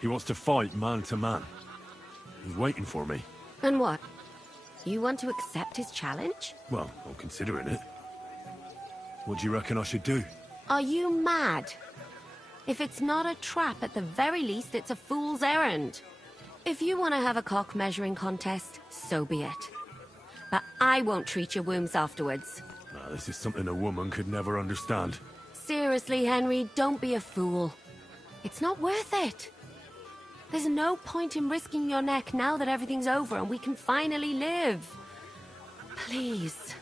He wants to fight man to man. He's waiting for me. And what? You want to accept his challenge? Well, I'm considering it. What do you reckon I should do? Are you mad? If it's not a trap, at the very least, it's a fool's errand. If you want to have a cock measuring contest, so be it. But I won't treat your wounds afterwards. This is something a woman could never understand. Seriously, Henry, don't be a fool. It's not worth it. There's no point in risking your neck now that everything's over and we can finally live. Please.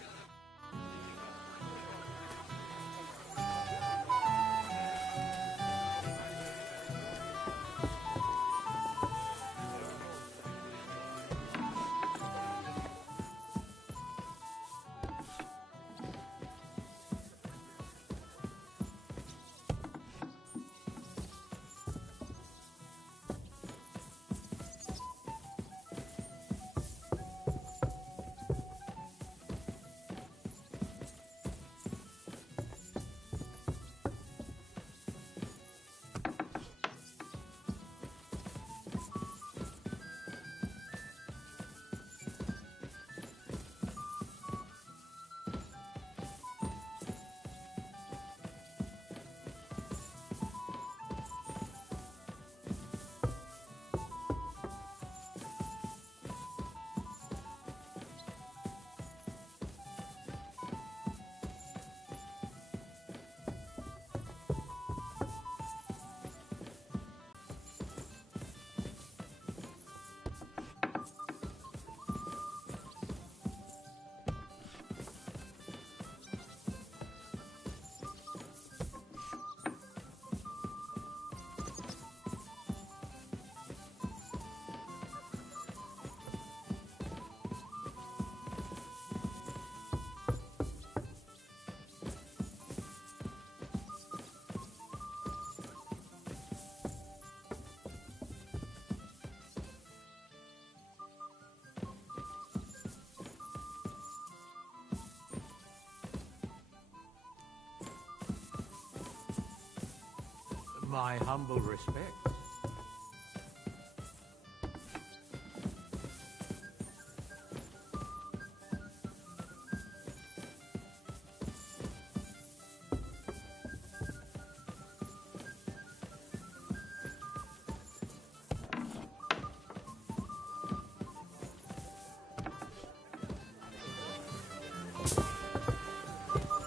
My humble respects.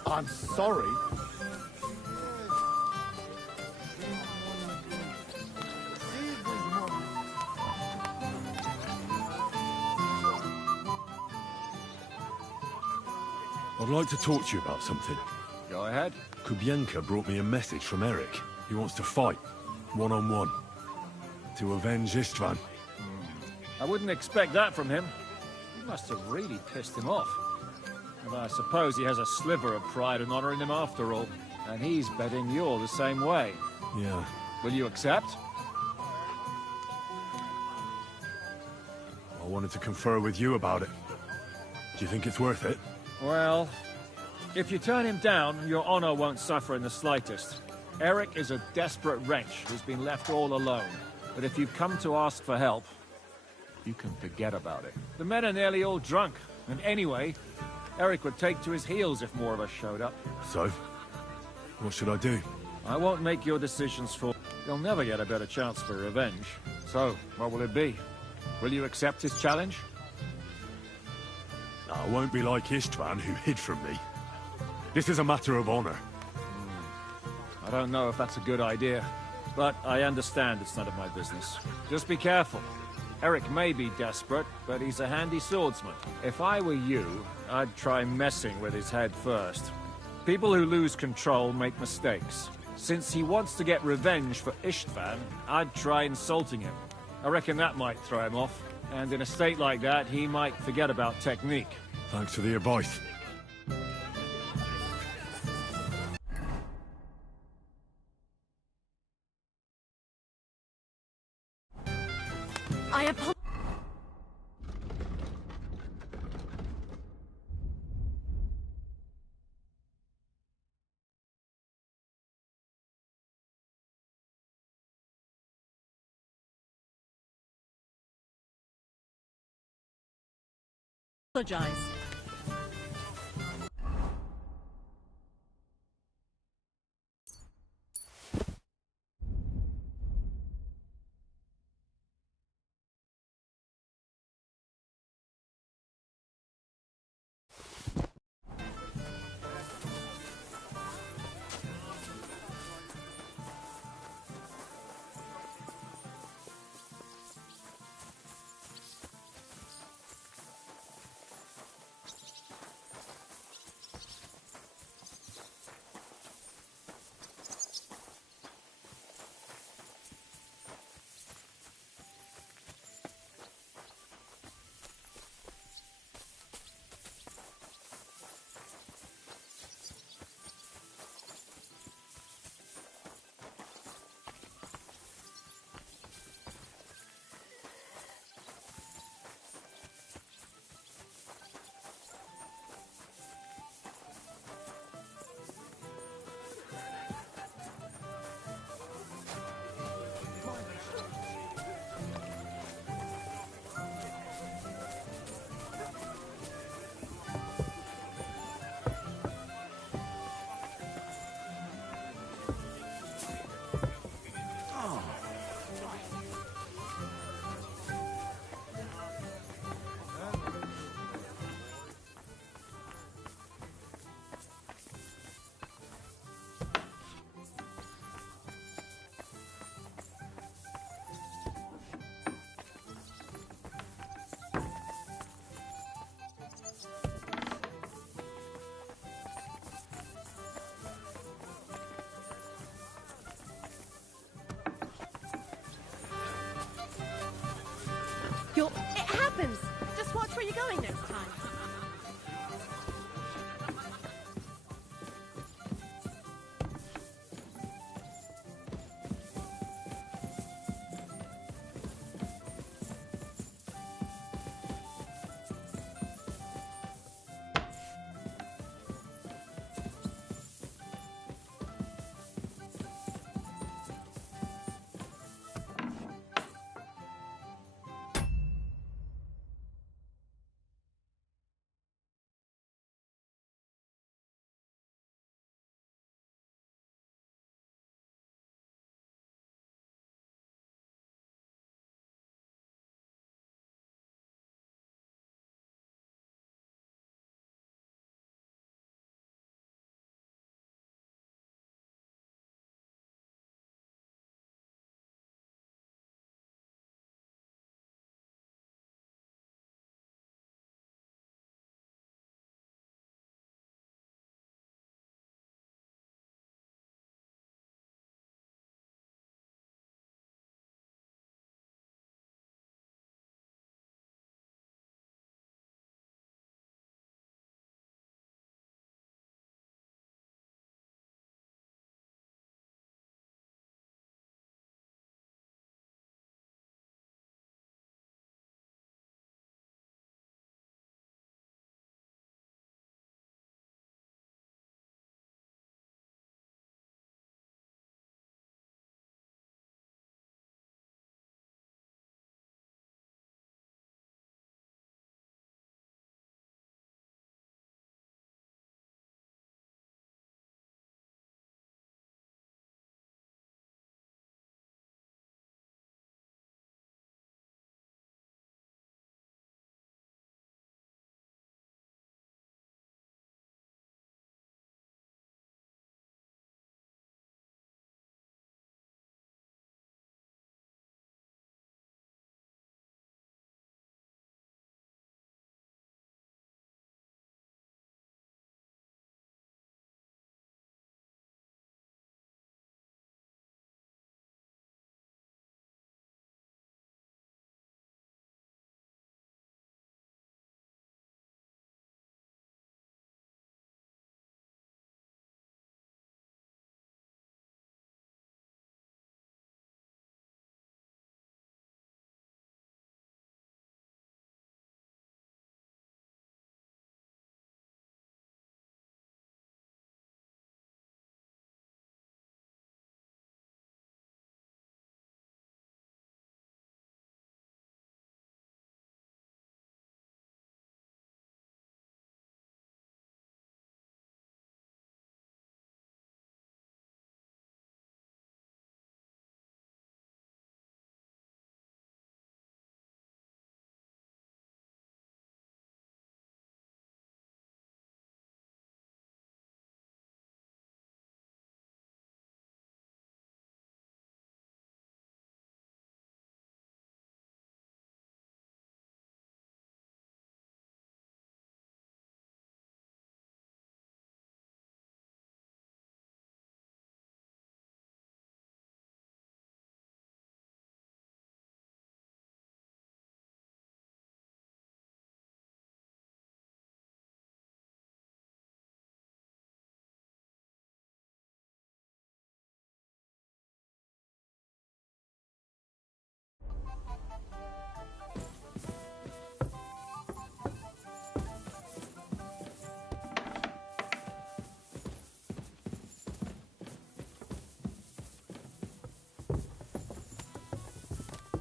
I'm sorry. I'd like to talk to you about something. Go ahead. Kubienka brought me a message from Eric. He wants to fight, one-on-one, to avenge Istvan. I wouldn't expect that from him. You must have really pissed him off. And I suppose he has a sliver of pride and honor in him after all. And he's betting you're the same way. Yeah. Will you accept? I wanted to confer with you about it. Do you think it's worth it? Well, if you turn him down, your honor won't suffer in the slightest. Eric is a desperate wretch who's been left all alone. But if you've come to ask for help, you can forget about it. The men are nearly all drunk. And anyway, Eric would take to his heels if more of us showed up. So, what should I do? I won't make your decisions for... You'll never get a better chance for revenge. So, what will it be? Will you accept his challenge? No, I won't be like Istvan, who hid from me. This is a matter of honor. I don't know if that's a good idea, but I understand it's none of my business. Just be careful. Eric may be desperate, but he's a handy swordsman. If I were you, I'd try messing with his head first. People who lose control make mistakes. Since he wants to get revenge for Istvan, I'd try insulting him. I reckon that might throw him off. And in a state like that, he might forget about technique. Thanks for the advice. I apologize. apologize.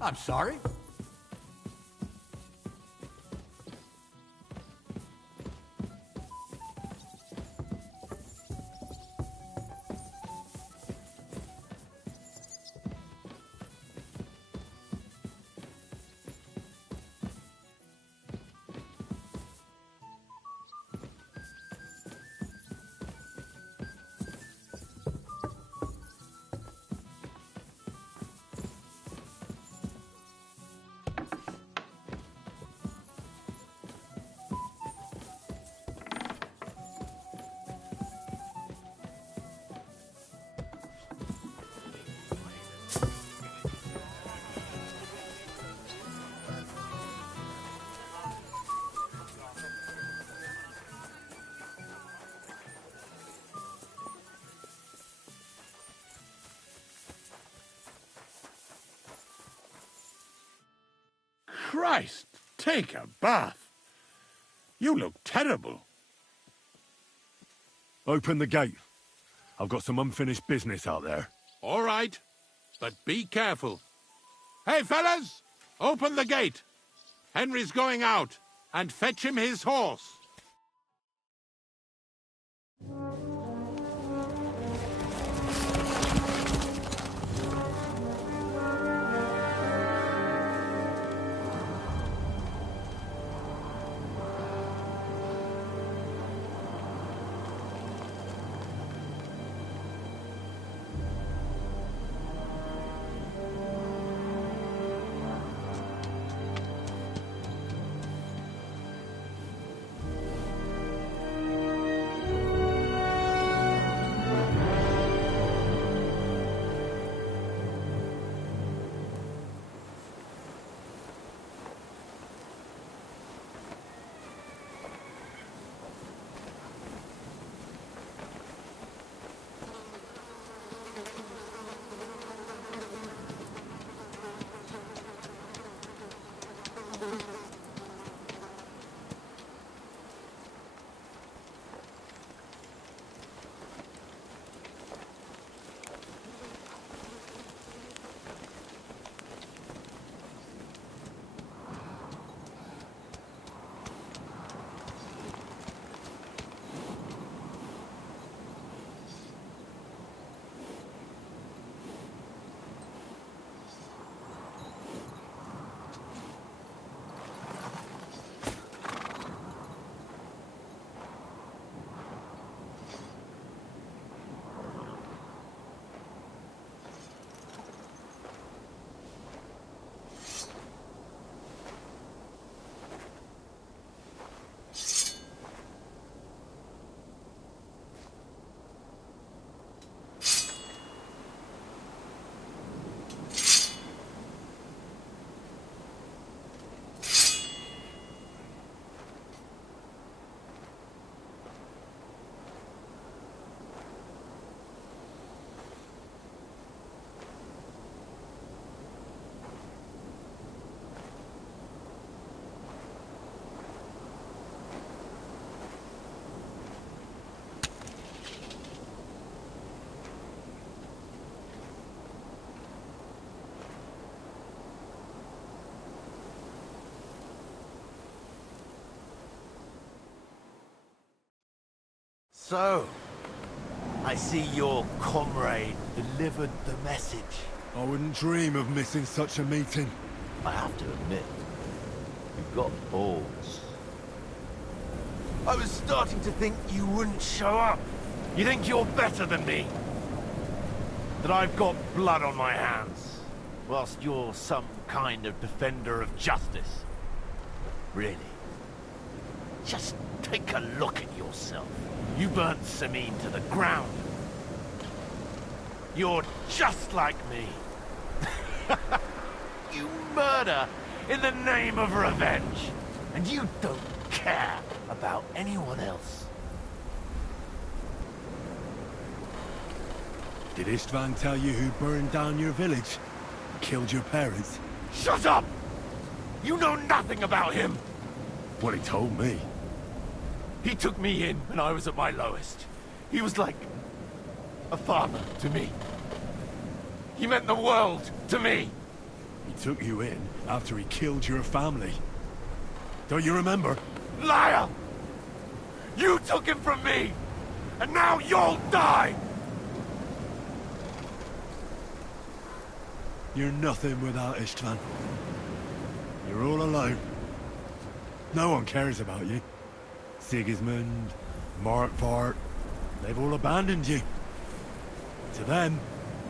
I'm sorry? Christ, take a bath. You look terrible. Open the gate. I've got some unfinished business out there. All right, but be careful. Hey, fellas, open the gate. Henry's going out, and fetch him his horse. So, I see your comrade delivered the message. I wouldn't dream of missing such a meeting. I have to admit, you've got balls. I was starting to think you wouldn't show up. You think you're better than me? That I've got blood on my hands, whilst you're some kind of defender of justice. Really? Just take a look at yourself. You burnt Sameen to the ground. You're just like me. You murder in the name of revenge. And you don't care about anyone else. Did Istvan tell you who burned down your village? Killed your parents? Shut up! You know nothing about him! Well, he told me. He took me in when I was at my lowest. He was like a father to me. He meant the world to me. He took you in after he killed your family. Don't you remember? Liar! You took him from me! And now you'll die! You're nothing without Istvan. You're all alone. No one cares about you. Sigismund, Markvart, they've all abandoned you. To them,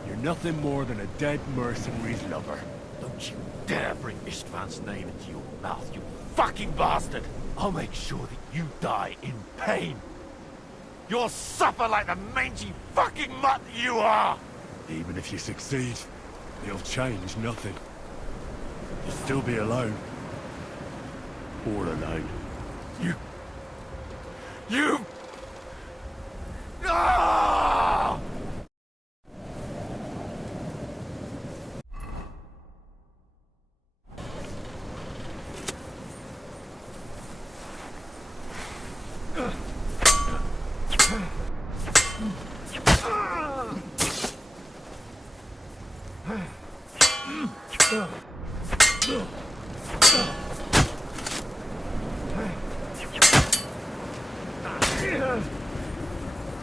you're nothing more than a dead mercenary's lover. Don't you dare bring Istvan's name into your mouth, you fucking bastard! I'll make sure that you die in pain. You'll suffer like the mangy fucking mutt you are! Even if you succeed, it'll change nothing. You'll still be alone. All alone. You... Ah!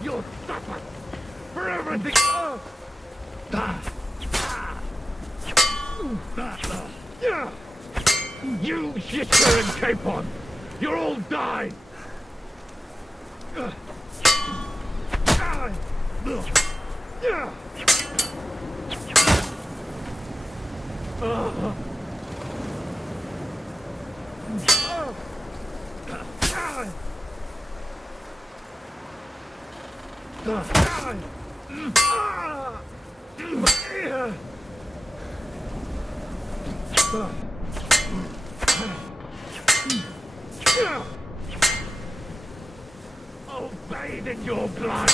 You'll suffer for everything! You, Shister and Capon! You'll all die! I'll bathe in your blood!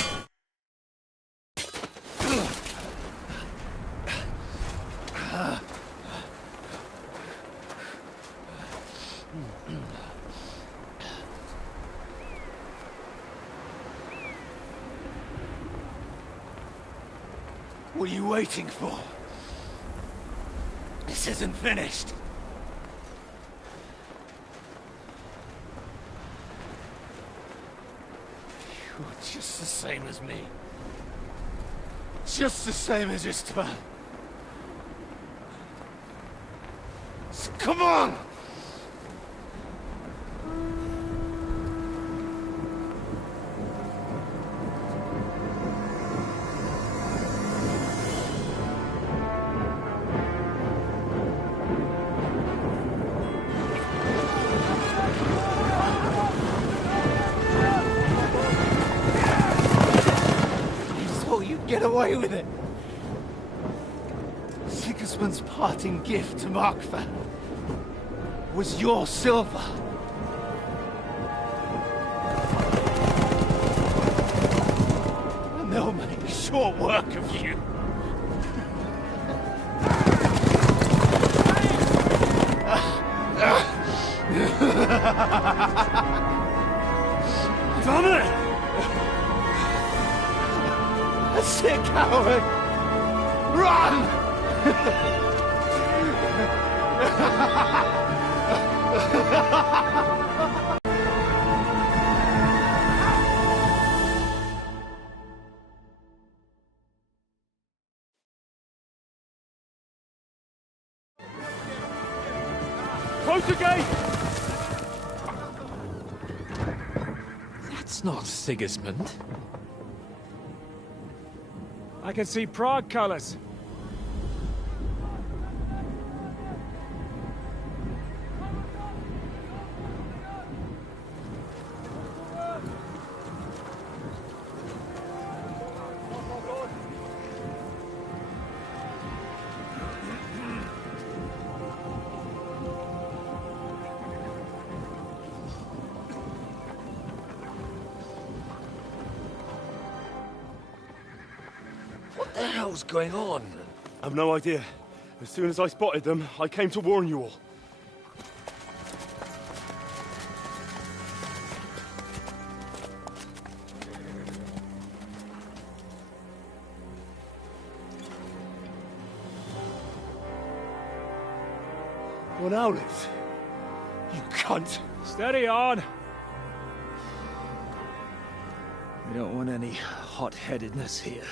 What are you waiting for? This isn't finished. You're just the same as me. Just the same as Istvan. So come on! Get away with it! Sigismund's parting gift to Markvart was your silver. And they'll make short work of you. Damn it! That's it, coward! Run! Close the gate! That's not Sigismund. I can see Prague colors. What the hell's going on? I've no idea. As soon as I spotted them, I came to warn you all. One Owlet? You cunt! Steady on! We don't want any hot-headedness here.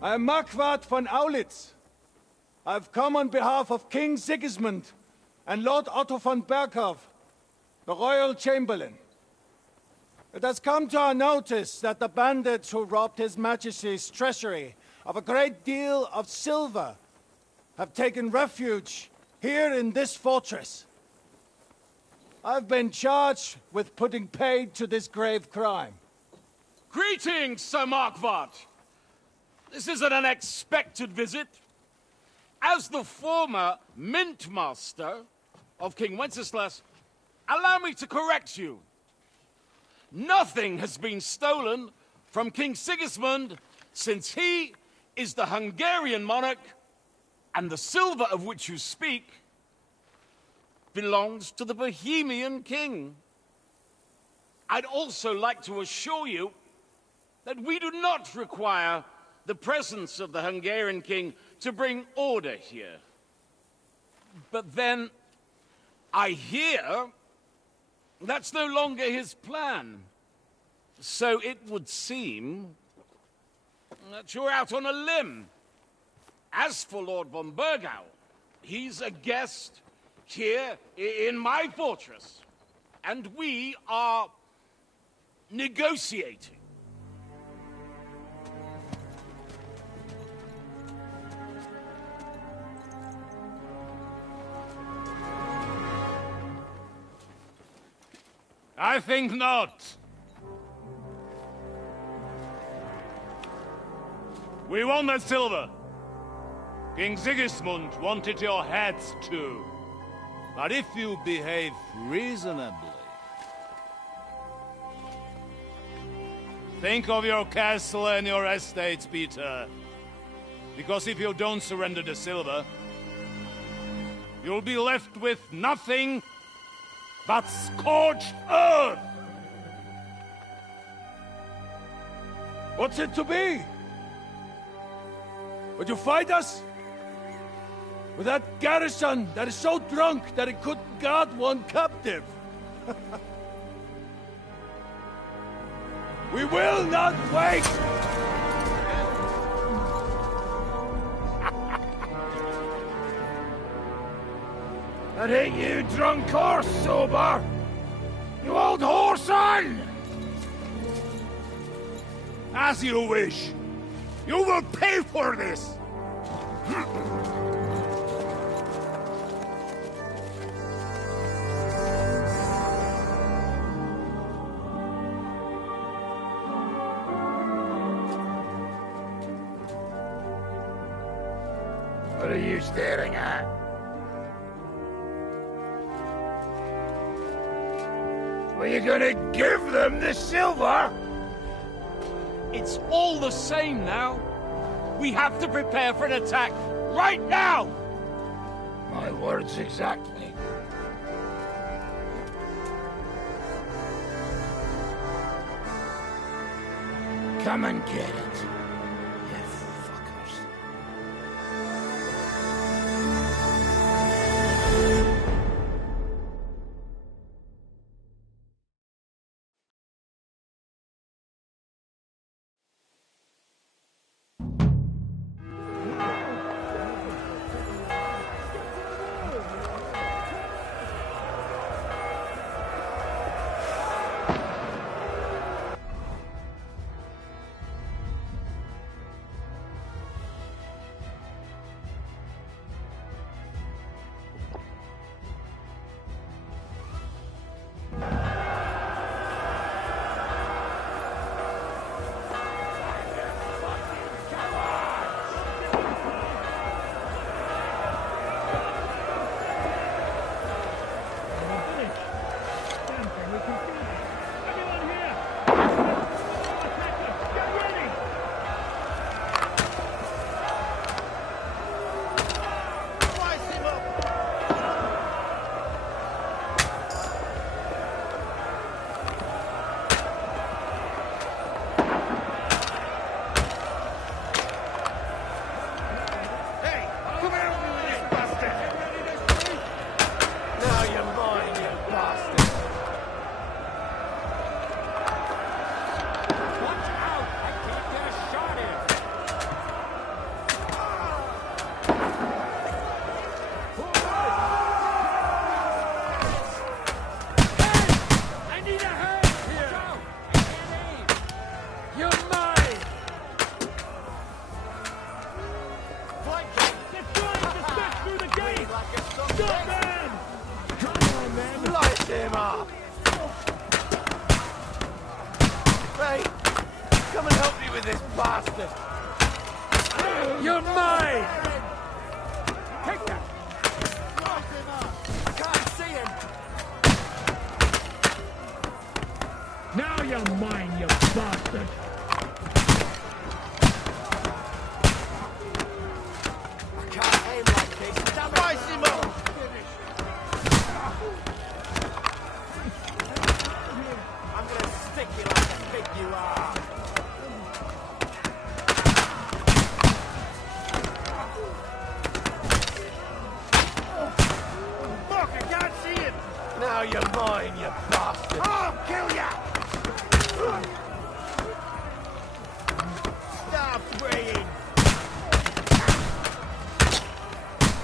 I am Marquardt von Aulitz. I've come on behalf of King Sigismund and Lord Otto von Berghoff, the Royal Chamberlain. It has come to our notice that the bandits who robbed His Majesty's treasury of a great deal of silver have taken refuge here in this fortress. I've been charged with putting paid to this grave crime. Greetings, Sir Marquardt. This is an unexpected visit. As the former Mint Master of King Wenceslas, allow me to correct you. Nothing has been stolen from King Sigismund since he is the Hungarian monarch, and the silver of which you speak belongs to the Bohemian king. I'd also like to assure you that we do not require the presence of the Hungarian king to bring order here. But then, I hear that's no longer his plan. So it would seem that you're out on a limb. As for Lord von Bergau, he's a guest here in my fortress, and we are negotiating. I think not. We want that silver. King Sigismund wanted your heads too. But if you behave reasonably... Think of your castle and your estates, Peter. Because if you don't surrender the silver, you'll be left with nothing but scorched earth! What's it to be? Would you fight us? With that garrison that is so drunk that it couldn't guard one captive? We will not wait! That ain't you, drunk or sober! You old whoreson! As you wish. You will pay for this! What are you staring at? Were you gonna give them the silver? It's all the same now. We have to prepare for an attack right now! My words exactly. Come and get it, you fuckers. your mind, you bastard! I can't aim like this. Damn it! Rise him up! I'm gonna stick you like the pig you are. Fuck, I can't see him! Now you're mine, you bastard! I'll kill ya! Stop praying!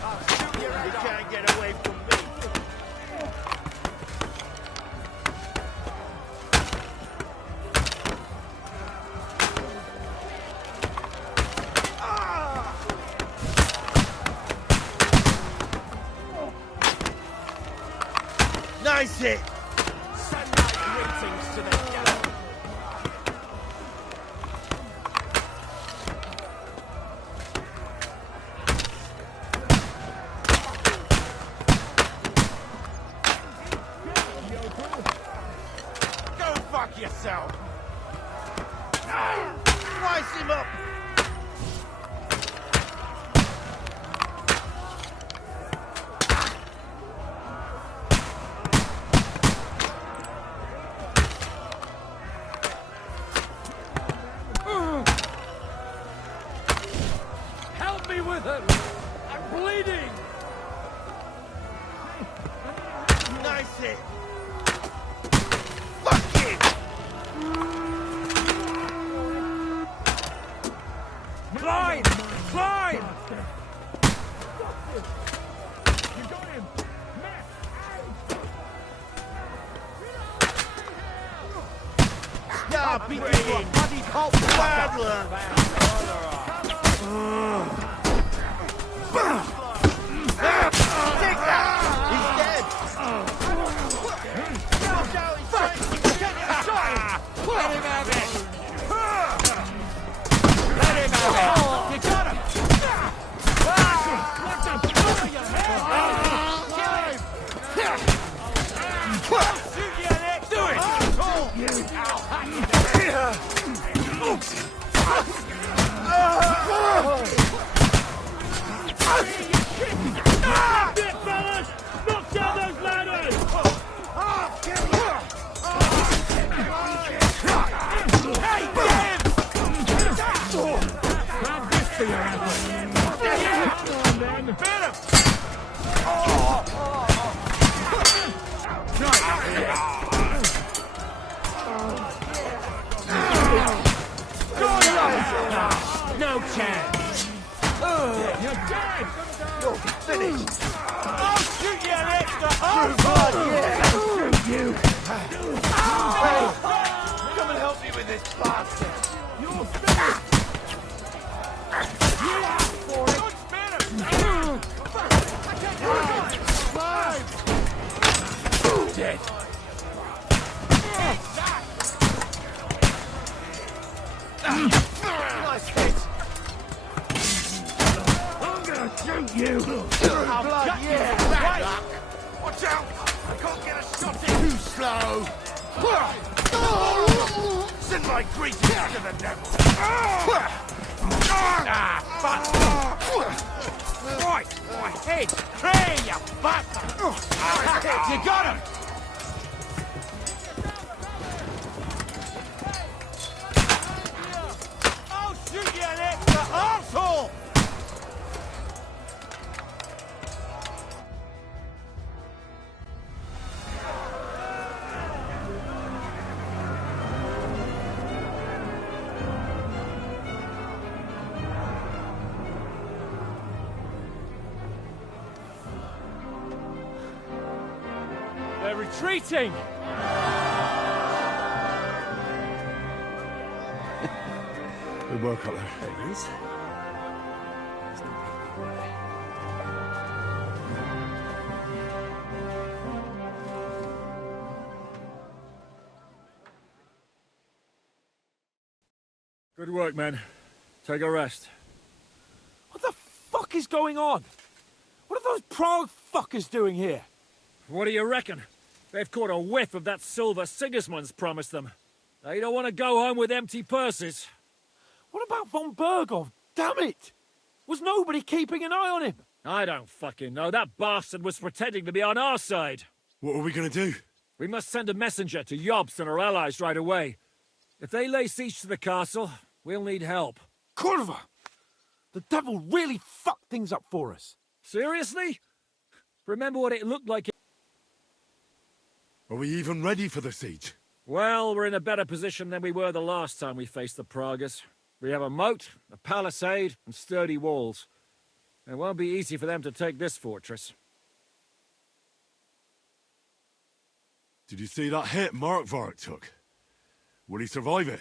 I'll shoot you right. You can't get away from me. Nice hit! Send my greetings to the devil. Go fuck yourself! Slice him up! Help me with him! I'm bleeding! Nice hit! Fuck him! Climb! Climb! You got him! Stop beating a bloody Hulk Badler! Take that! He's dead! Watch out, he's trying! Get your shot! Let him have it! Let him have it! You got him! What the fuck are you Kill him! Shoot you next! Do it! Bit, fellas! Knock down those ladders! Grab this for your apple. Come on, then. No chance! You're dead! You're finished! I'll shoot you an extra True blood, yeah! Shoot you! Come and help me with this bastard! You're finished! You asked for it! Dead! Nice hit! I'm gonna shoot you! True blood, yeah! Right. Watch out! I can't get a shot in! Too slow! Send my greetings to the devil! Right, my head! Clear, you bastard! You got him! I'll shoot you an extra arsehole! They're retreating! Good work up there. There he is. Good work, men. Take a rest. What the fuck is going on? What are those Prague fuckers doing here? What do you reckon? They've caught a whiff of that silver Sigismund's promised them. They don't want to go home with empty purses. What about von Bergov? Damn it! Was nobody keeping an eye on him? I don't fucking know. That bastard was pretending to be on our side. What are we gonna do? We must send a messenger to Jobst and our allies right away. If they lay siege to the castle, we'll need help. Kurva! The devil really fucked things up for us. Seriously? Remember what it looked like. Are we even ready for the siege? Well, we're in a better position than we were the last time we faced the Pragas. We have a moat, a palisade, and sturdy walls. It won't be easy for them to take this fortress. Did you see that hit Markvart took? Will he survive it?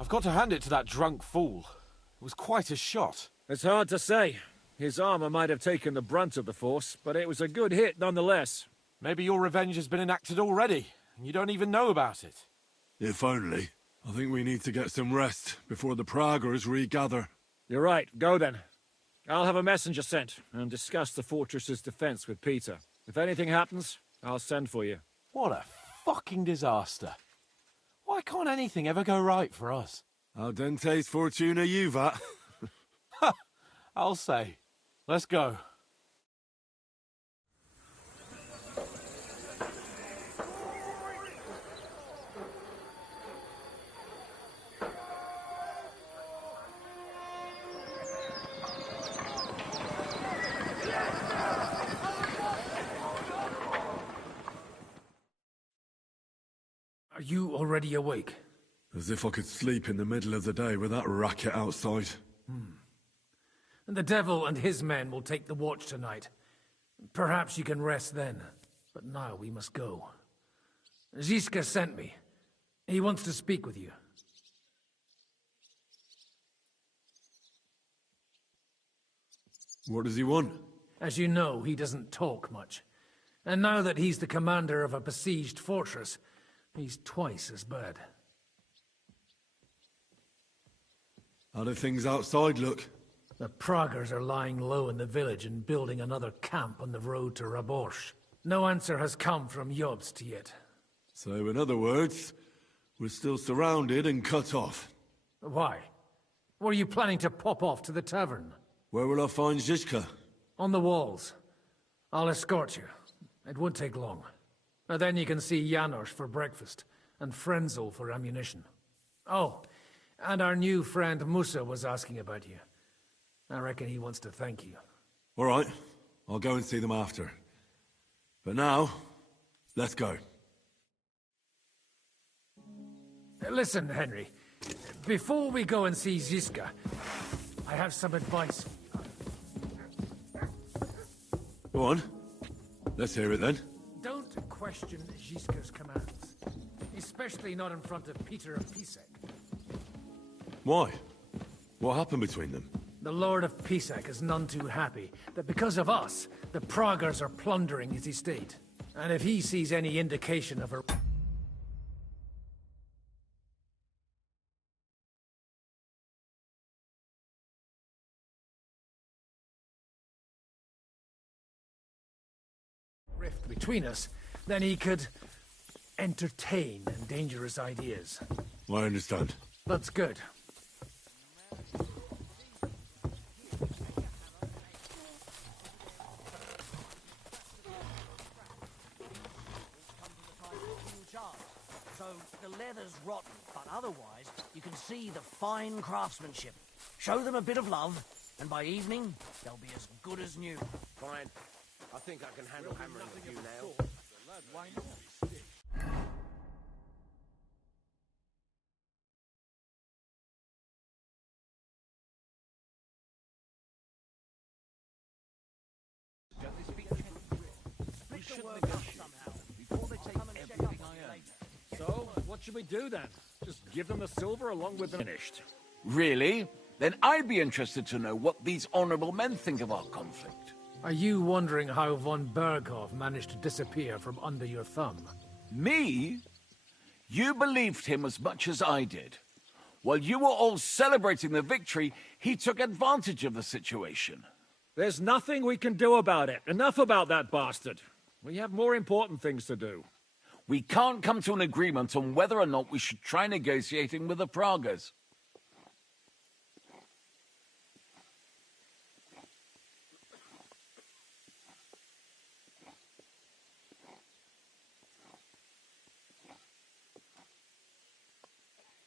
I've got to hand it to that drunk fool. It was quite a shot. It's hard to say. His armor might have taken the brunt of the force, but it was a good hit nonetheless. Maybe your revenge has been enacted already, and you don't even know about it. If only. I think we need to get some rest before the Praggers regather. You're right. Go then. I'll have a messenger sent and discuss the fortress's defense with Peter. If anything happens, I'll send for you. What a fucking disaster. Why can't anything ever go right for us? Al dente's fortuna juvat. Ha! I'll say. Let's go. Are you already awake? As if I could sleep in the middle of the day with that racket outside. And the devil and his men will take the watch tonight. Perhaps you can rest then. But now we must go. Ziska sent me. He wants to speak with you. What does he want? As you know, he doesn't talk much. And now that he's the commander of a besieged fortress, he's twice as bad. How do things outside look? The Praggers are lying low in the village and building another camp on the road to Raborsh. No answer has come from Jobst yet. So, in other words, we're still surrounded and cut off. Why? Were you planning to pop off to the tavern? Where will I find Zizka? On the walls. I'll escort you. It won't take long. And then you can see Janos for breakfast, and Frenzel for ammunition. Oh, and our new friend Musa was asking about you. I reckon he wants to thank you. All right, I'll go and see them after. But now, let's go. Listen, Henry. Before we go and see Ziska, I have some advice. Go on. Let's hear it then. Don't question Ziska's commands. Especially not in front of Peter of Pisek. Why? What happened between them? The Lord of Pisac is none too happy that because of us, the Praggers are plundering his estate. And if he sees any indication of a rift between us, then he could entertain dangerous ideas. I understand. That's good. So the leather's rotten, but otherwise you can see the fine craftsmanship. Show them a bit of love, and by evening they'll be as good as new. Fine. I think I can handle hammering a few nails. So, what should we do then? Just give them the silver along with the finished. Really? Then I'd be interested to know what these honorable men think of our conflict. Are you wondering how von Berghoff managed to disappear from under your thumb? Me? You believed him as much as I did. While you were all celebrating the victory, he took advantage of the situation. There's nothing we can do about it. Enough about that bastard. We have more important things to do. We can't come to an agreement on whether or not we should try negotiating with the Praggers.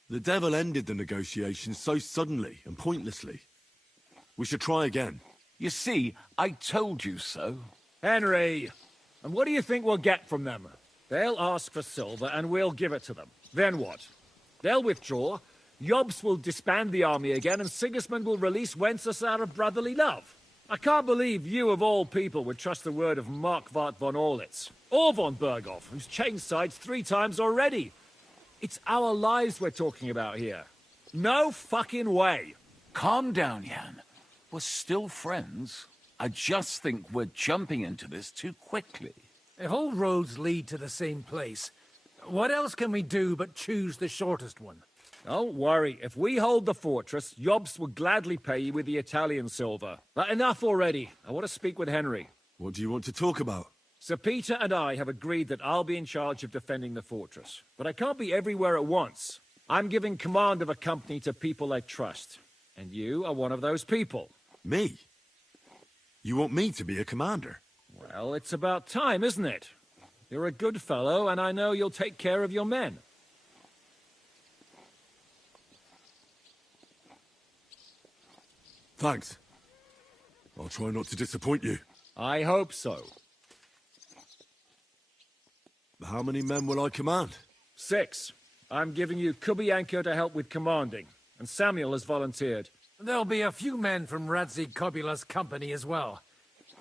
The devil ended the negotiations so suddenly and pointlessly. We should try again. You see, I told you so. Henry! And what do you think we'll get from them? They'll ask for silver and we'll give it to them. Then what? They'll withdraw, Jobst will disband the army again, and Sigismund will release Wenceslas out of brotherly love. I can't believe you of all people would trust the word of Markvart von Orlitz, or von Berghoff, who's changed sides 3 times already. It's our lives we're talking about here. No fucking way. Calm down, Jan. We're still friends. I just think we're jumping into this too quickly. If all roads lead to the same place, what else can we do but choose the shortest one? Don't worry. If we hold the fortress, Jobst will gladly pay you with the Italian silver. But enough already. I want to speak with Henry. What do you want to talk about? Sir Peter and I have agreed that I'll be in charge of defending the fortress. But I can't be everywhere at once. I'm giving command of a company to people I trust. And you are one of those people. Me? You want me to be a commander? Well, it's about time, isn't it? You're a good fellow, and I know you'll take care of your men. Thanks. I'll try not to disappoint you. I hope so. How many men will I command? 6. I'm giving you Kubianka to help with commanding, and Samuel has volunteered. There'll be a few men from Radzi Kobula's company as well.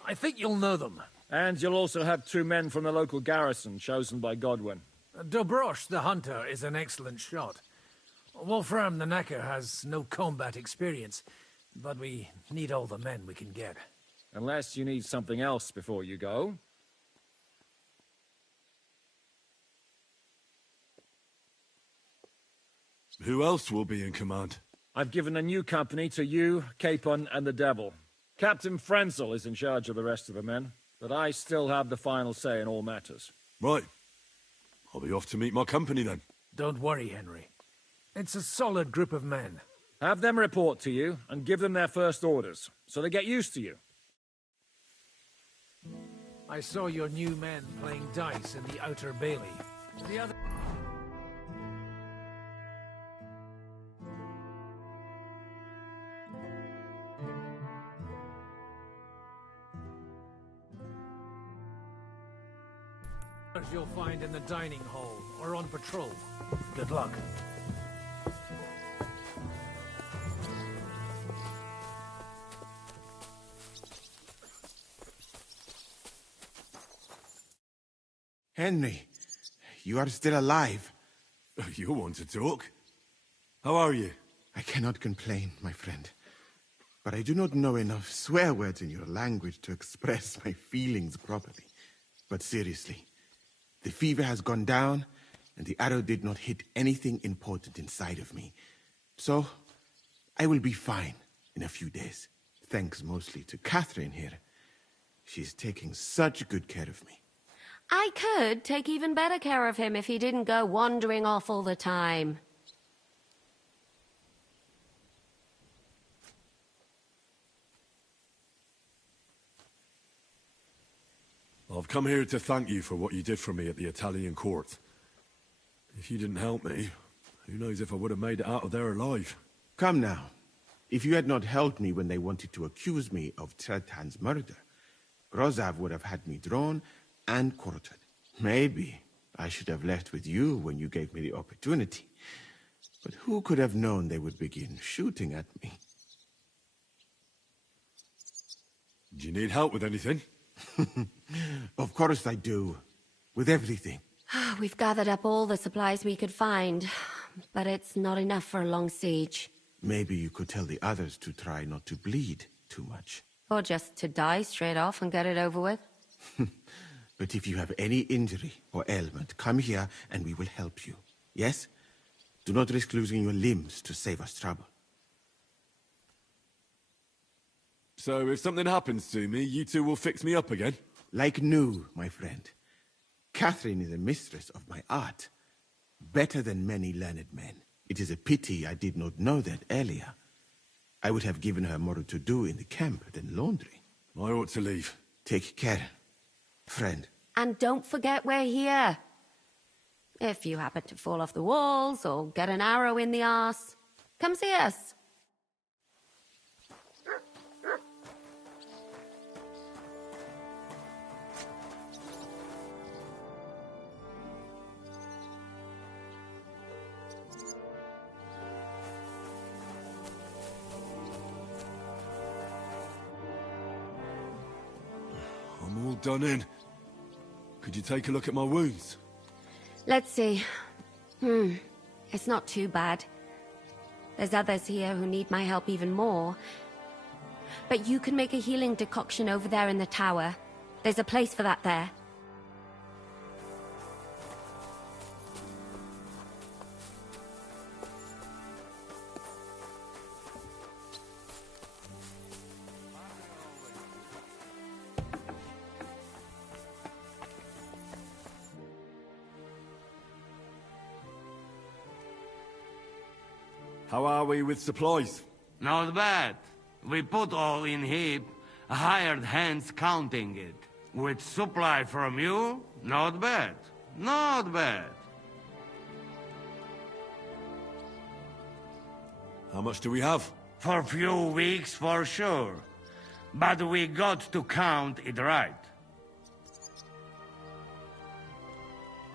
I think you'll know them. And you'll also have 2 men from the local garrison, chosen by Godwin. Dobrosh, the hunter, is an excellent shot. Wolfram the Knacker has no combat experience, but we need all the men we can get. Unless you need something else before you go. Who else will be in command? I've given a new company to you, Capon, and the Devil. Captain Frenzel is in charge of the rest of the men, but I still have the final say in all matters. Right. I'll be off to meet my company then. Don't worry, Henry. It's a solid group of men. Have them report to you, and give them their first orders, so they get used to you. I saw your new men playing dice in the Outer Bailey. The other... you'll find in the dining hall or on patrol. Good luck. Henry, you are still alive. You want to talk? How are you? I cannot complain, my friend. but I do not know enough swear words in your language to express my feelings properly. But seriously, the fever has gone down, and the arrow did not hit anything important inside of me. So, I will be fine in a few days. Thanks mostly to Catherine here. She's taking such good care of me. I could take even better care of him if he didn't go wandering off all the time. I've come here to thank you for what you did for me at the Italian court. If you didn't help me, who knows if I would have made it out of there alive. Come now. If you had not helped me when they wanted to accuse me of Tretan's murder, Grozav would have had me drawn and quartered. Maybe I should have left with you when you gave me the opportunity. But who could have known they would begin shooting at me? Do you need help with anything? Of course I do. With everything. We've gathered up all the supplies we could find, but it's not enough for a long siege. Maybe you could tell the others to try not to bleed too much. Or just to die straight off and get it over with. But if you have any injury or ailment, come here and we will help you. Yes? Do not risk losing your limbs to save us trouble. So if something happens to me, you two will fix me up again? Like new, my friend. Catherine is a mistress of my art. Better than many learned men. It is a pity I did not know that earlier. I would have given her more to do in the camp than laundry. I ought to leave. Take care, friend. And don't forget we're here. If you happen to fall off the walls or get an arrow in the arse, come see us. I'm all done in. Could you take a look at my wounds? Let's see. It's not too bad. There's others here who need my help even more. But you can make a healing decoction over there in the tower. There's a place for that there. How are we with supplies? Not bad. We put all in heap, hired hands counting it. With supply from you, not bad. Not bad. How much do we have? For a few weeks, for sure. But we got to count it right.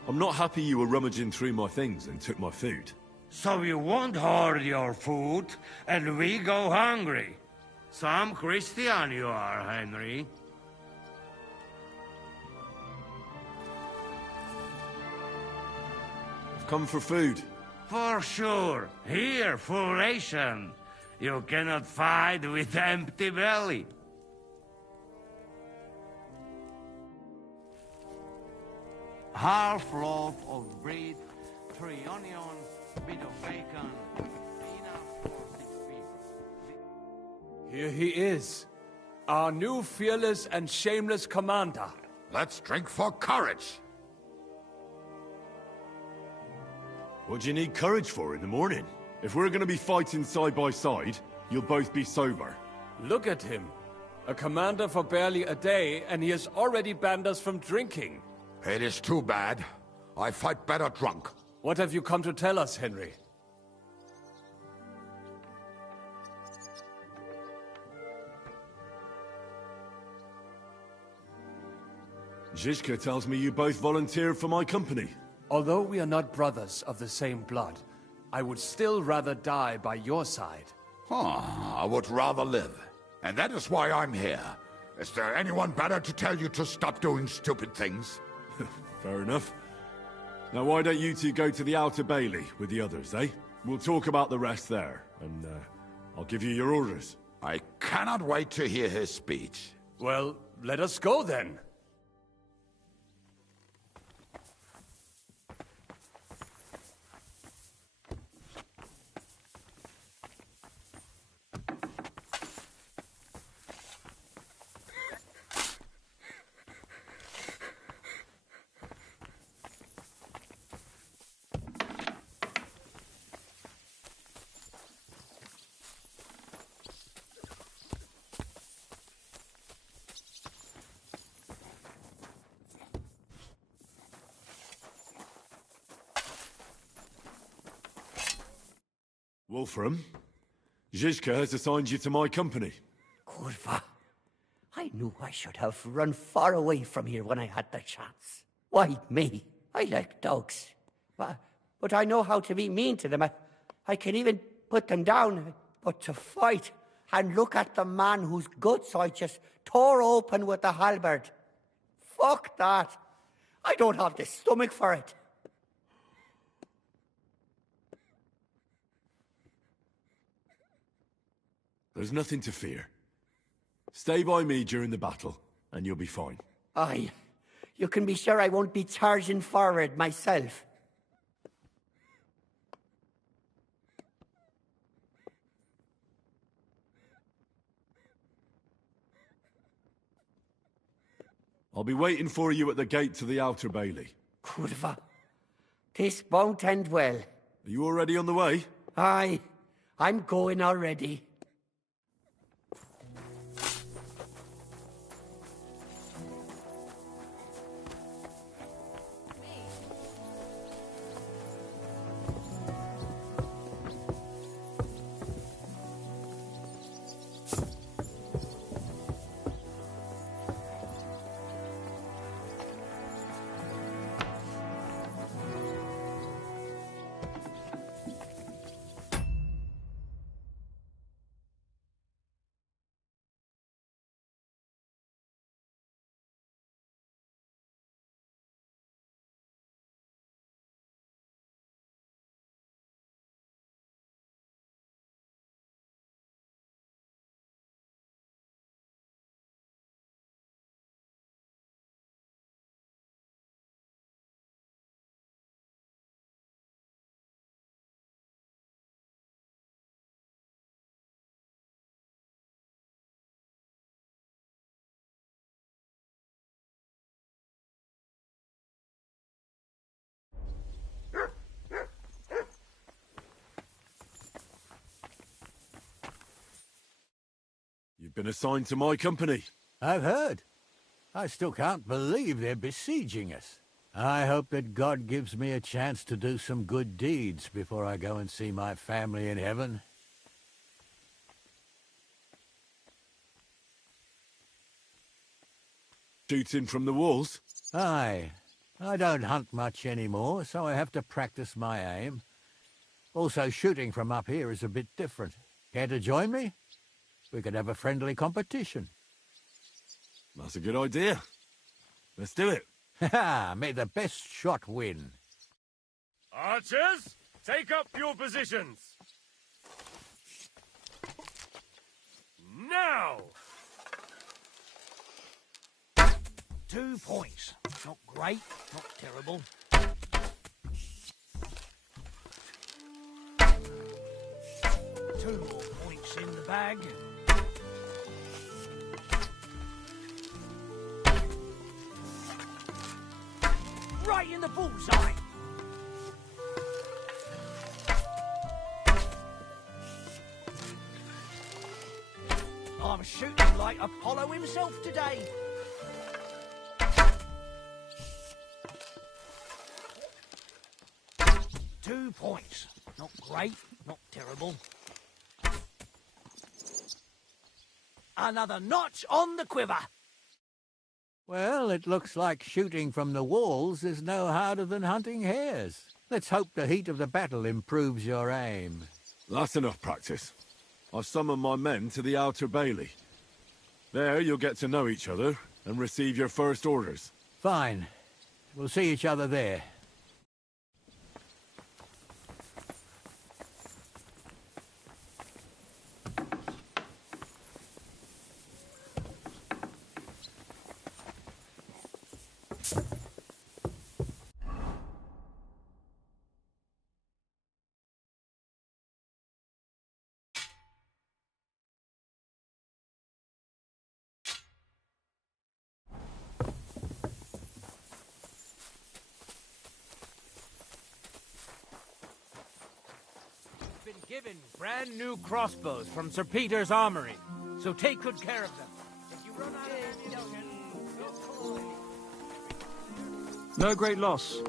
I'm not happy you were rummaging through my things and took my food. So you won't hoard your food, and we go hungry. Some Christian you are, Henry. I've come for food. For sure. Here, full ration. You cannot fight with empty belly. Half loaf of bread, 3 onions, bit of bacon, enough for 6 people. Here he is, our new fearless and shameless commander. Let's drink for courage. What do you need courage for in the morning? If we're gonna be fighting side by side, you'll both be sober. Look at him. A commander for barely a day, and he has already banned us from drinking. It is too bad. I fight better drunk. What have you come to tell us, Henry? Zizka tells me you both volunteered for my company. Although we are not brothers of the same blood, I would still rather die by your side. I would rather live. And that is why I'm here. Is there anyone better to tell you to stop doing stupid things? Fair enough. Now why don't you two go to the Outer Bailey with the others, eh? We'll talk about the rest there, and I'll give you your orders. I cannot wait to hear his speech. Well, let us go then. Wolfram, Zizka has assigned you to my company. Kurva. I knew I should have run far away from here when I had the chance. Why me? I like dogs. But I know how to be mean to them. I can even put them down. But to fight and look at the man whose guts I just tore open with the halberd. Fuck that. I don't have the stomach for it. There's nothing to fear. Stay by me during the battle, and you'll be fine. Aye. You can be sure I won't be charging forward myself. I'll be waiting for you at the gate to the outer bailey. Kurva. This won't end well. Are you already on the way? Aye. I'm going already. You've been assigned to my company. I've heard. I still can't believe they're besieging us. I hope that God gives me a chance to do some good deeds before I go and see my family in heaven. Shooting from the walls? Aye. I don't hunt much anymore, so I have to practice my aim. Also, shooting from up here is a bit different. Care to join me? We could have a friendly competition. That's a good idea. Let's do it. Ha! May the best shot win. Archers, take up your positions. Now! 2 points. Not great, not terrible. Two more points in the bag. Right in the bullseye. I'm shooting like Apollo himself today. Two points. Not great, not terrible. Another notch on the quiver. Well, it looks like shooting from the walls is no harder than hunting hares. Let's hope the heat of the battle improves your aim. That's enough practice. I've summoned my men to the outer bailey. There you'll get to know each other and receive your first orders. Fine. We'll see each other there. Brand new crossbows from Sir Peter's armory. So take good care of them. If you run out of ammunition, No great loss.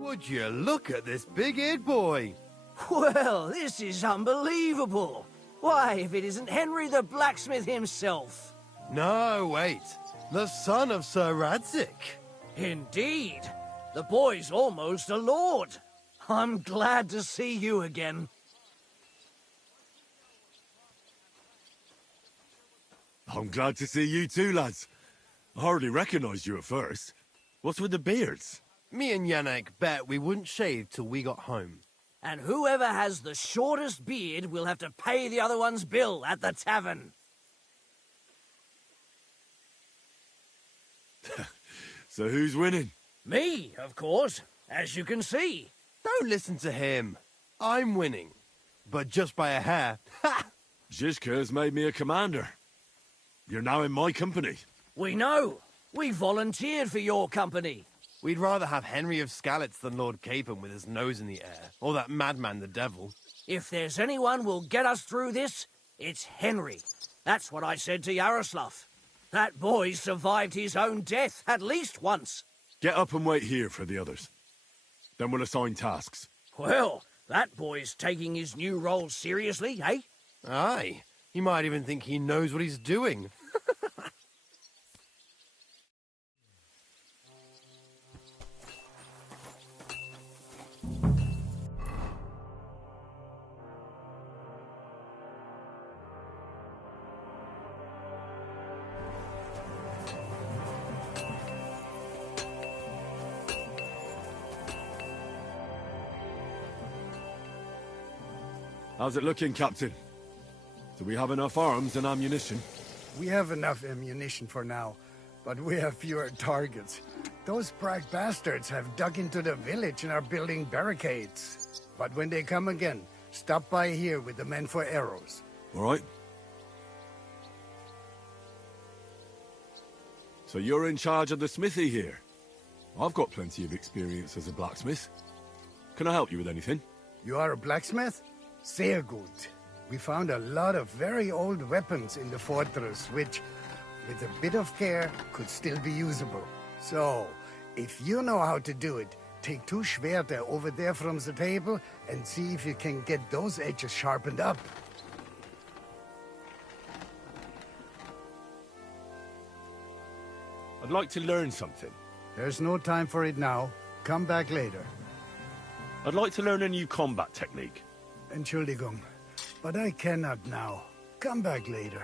Would you look at this big-eared boy? Well, this is unbelievable. Why, if it isn't Henry the blacksmith himself. No, wait. The son of Sir Radzik. Indeed. The boy's almost a lord. I'm glad to see you again. I'm glad to see you too, lads. I hardly recognized you at first. What's with the beards? Me and Yannick bet we wouldn't shave till we got home. And whoever has the shortest beard will have to pay the other one's bill at the tavern. So who's winning? Me, of course, as you can see. Don't listen to him. I'm winning. But just by a hair. Ha! Zhizka's made me a commander. You're now in my company. We know. We volunteered for your company. We'd rather have Henry of Skalitz than Lord Capon with his nose in the air. Or that madman, the devil. If there's anyone who'll get us through this, it's Henry. That's what I said to Yaroslav. That boy survived his own death at least once. Get up and wait here for the others. Then we'll assign tasks. Well, that boy's taking his new role seriously, eh? Aye. He might even think he knows what he's doing. How's it looking, Captain? Do we have enough arms and ammunition? We have enough ammunition for now, but we have fewer targets. Those Prague bastards have dug into the village and are building barricades. But when they come again, stop by here with the men for arrows. All right. So you're in charge of the smithy here? I've got plenty of experience as a blacksmith. Can I help you with anything? You are a blacksmith? Sehr gut. We found a lot of very old weapons in the fortress, which, with a bit of care, could still be usable. So, if you know how to do it, take 2 Schwerter over there from the table and see if you can get those edges sharpened up. I'd like to learn something. There's no time for it now. Come back later. I'd like to learn a new combat technique. Entschuldigung, but I cannot now. Come back later.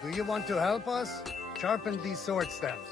Do you want to help us? Sharpen these sword stems.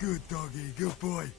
Good doggy, good boy.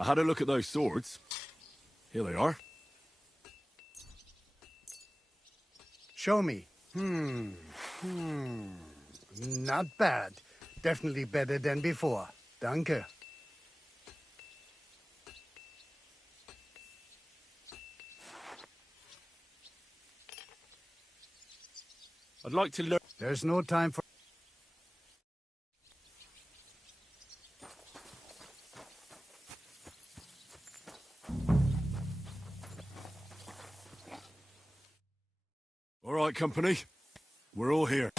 I had a look at those swords. Here they are. Show me. Not bad. Definitely better than before. Danke. I'd like to learn... There's no time for... All right, company. We're all here.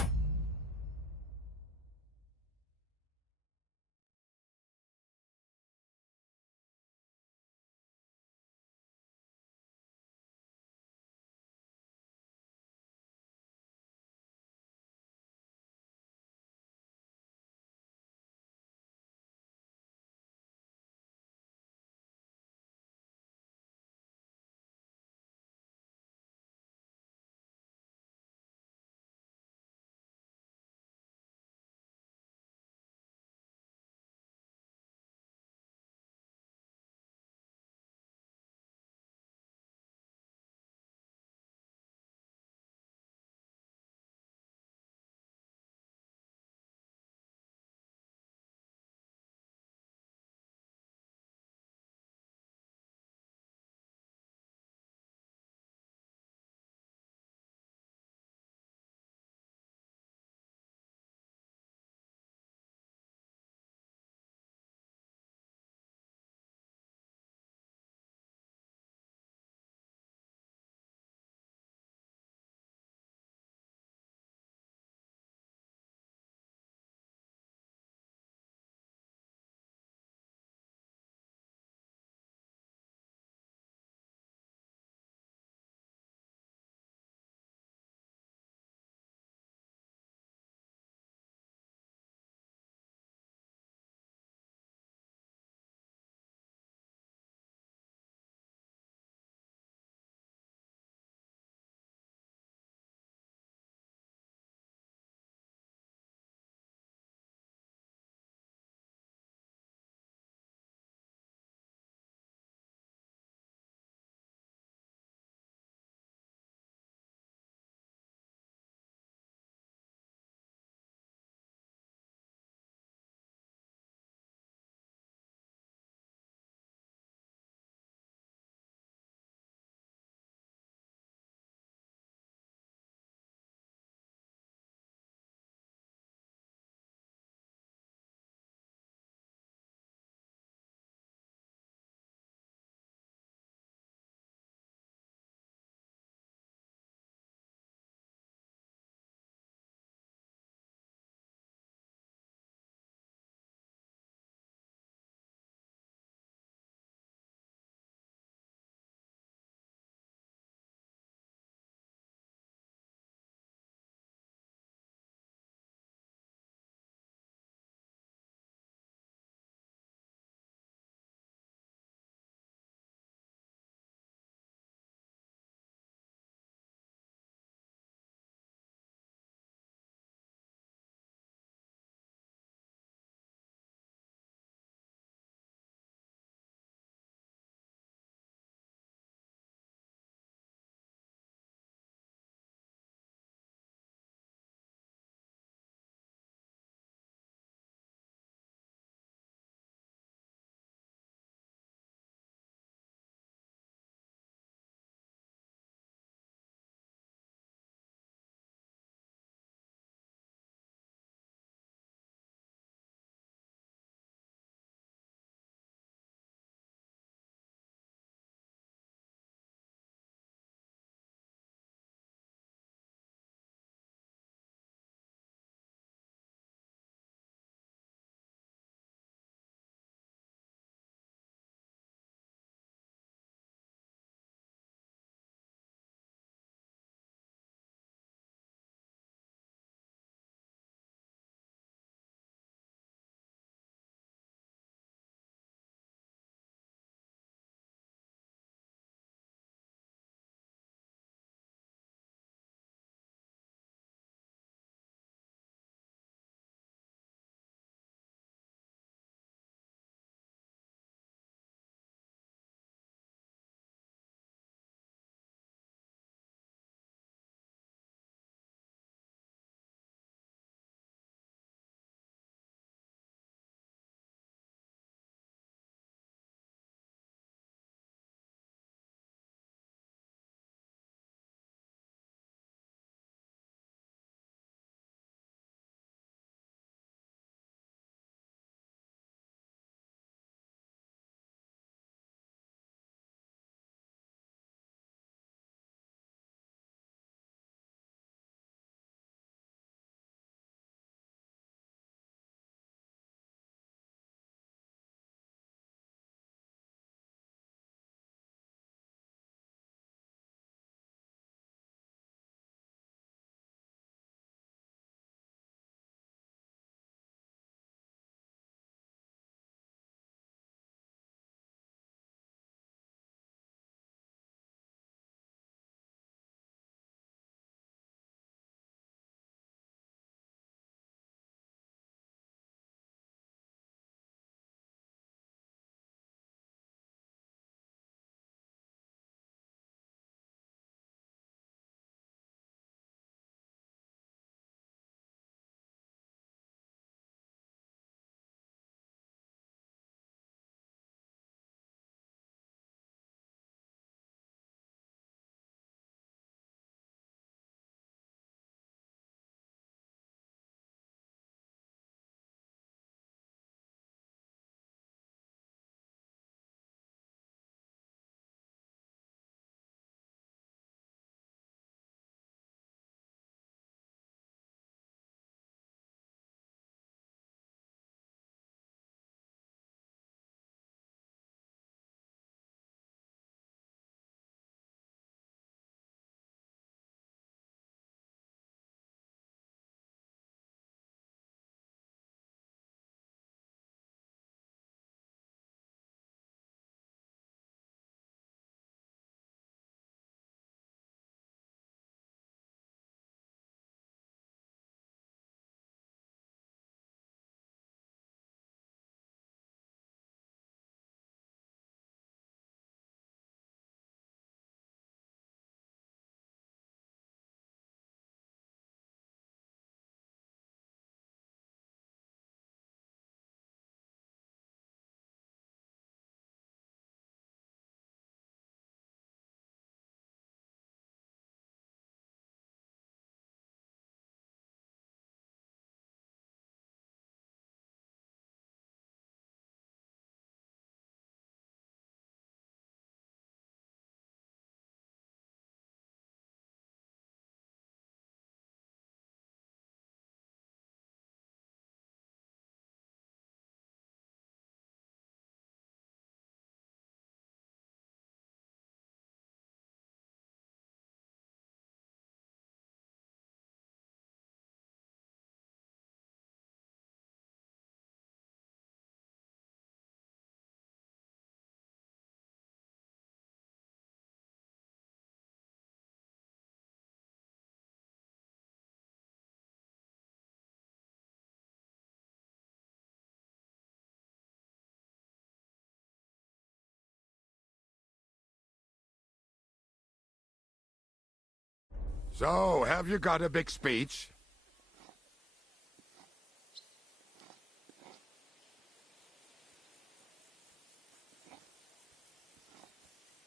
So, have you got a big speech?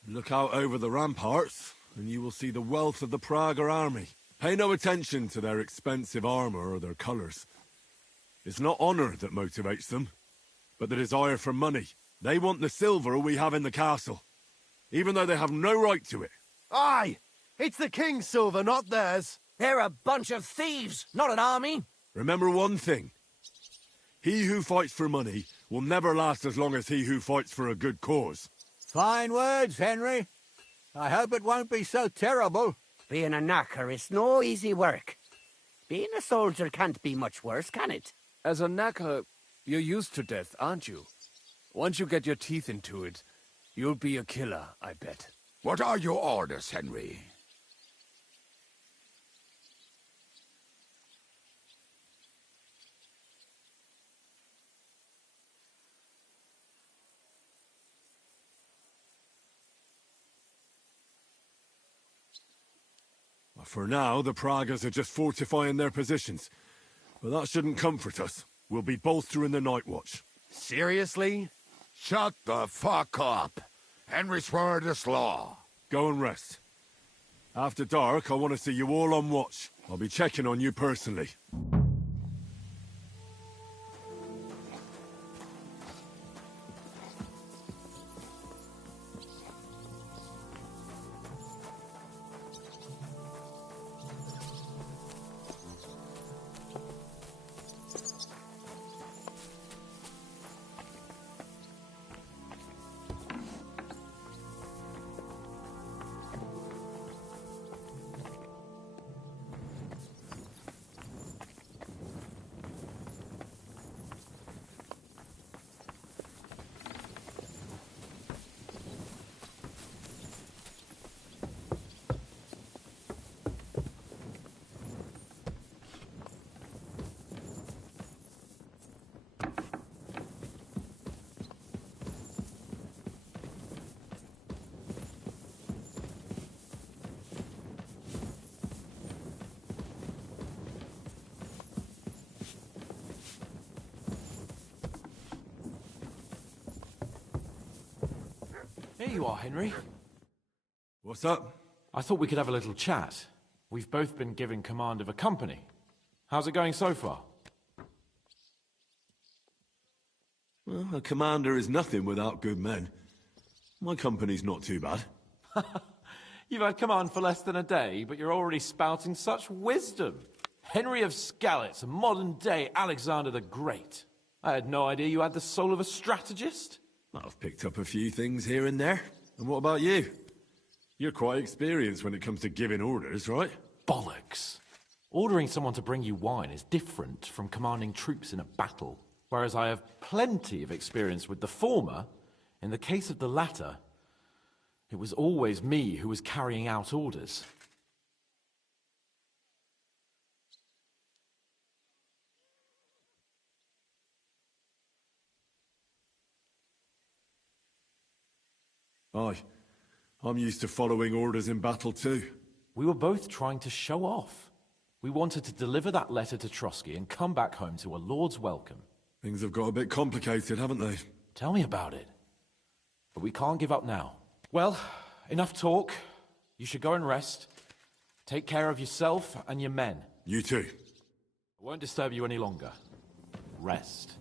Look out over the ramparts, and you will see the wealth of the Praga army. Pay no attention to their expensive armor or their colors. It's not honor that motivates them, but the desire for money. They want the silver we have in the castle, even though they have no right to it. Aye! It's the king's silver, not theirs. They're a bunch of thieves, not an army. Remember one thing. He who fights for money will never last as long as he who fights for a good cause. Fine words, Henry. I hope it won't be so terrible. Being a knacker is no easy work. Being a soldier can't be much worse, can it? As a knacker, you're used to death, aren't you? Once you get your teeth into it, you'll be a killer, I bet. What are your orders, Henry? For now, the Pragas are just fortifying their positions. But that shouldn't comfort us. We'll be bolstering the night watch. Seriously? Shut the fuck up. Henry's word is law. Go and rest. After dark, I want to see you all on watch. I'll be checking on you personally. Here you are, Henry. What's up? I thought we could have a little chat. We've both been given command of a company. How's it going so far? Well, a commander is nothing without good men. My company's not too bad. You've had command for less than a day, but you're already spouting such wisdom. Henry of Skalitz, a modern-day Alexander the Great. I had no idea you had the soul of a strategist. I've picked up a few things here and there. And what about you? You're quite experienced when it comes to giving orders, right? Bollocks. Ordering someone to bring you wine is different from commanding troops in a battle. Whereas I have plenty of experience with the former, in the case of the latter, it was always me who was carrying out orders. Aye. I'm used to following orders in battle too. We were both trying to show off. We wanted to deliver that letter to Trotsky and come back home to a lord's welcome. Things have got a bit complicated, haven't they? Tell me about it. But we can't give up now. Well, enough talk. You should go and rest. Take care of yourself and your men. You too. I won't disturb you any longer. Rest.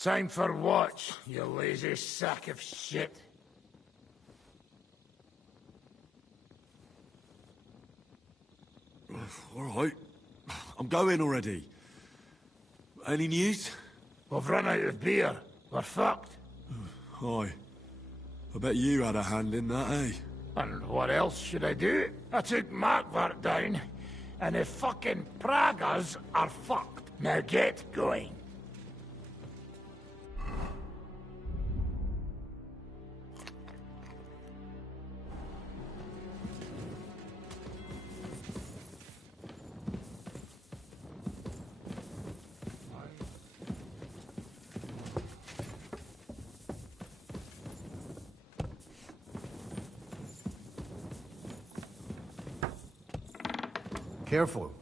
Time for watch, you lazy sack of shit. All right. I'm going already. Any news? We've run out of beer. We're fucked. Aye. I bet you had a hand in that, eh? And what else should I do? I took Markvart down, and the fucking Pragas are fucked. Now get going. Careful.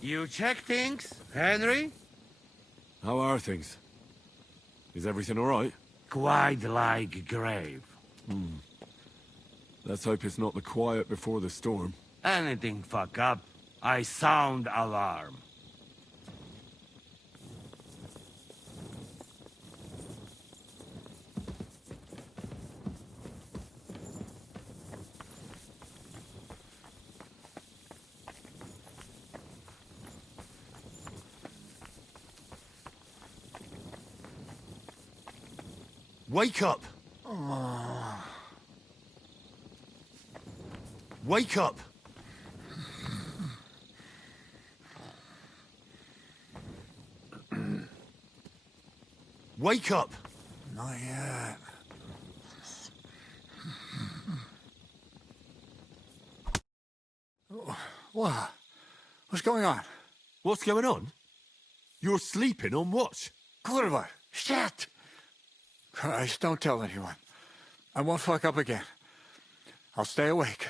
You check things, Henry? How are things? Is everything all right? Quite like grave. Let's hope it's not the quiet before the storm. Anything fuck up, I sound alarm. Wake up! Wake up! Wake up! Not yet. What? What's going on? What's going on? You're sleeping on watch. Kurva! Shit! Christ, don't tell anyone. I won't fuck up again. I'll stay awake.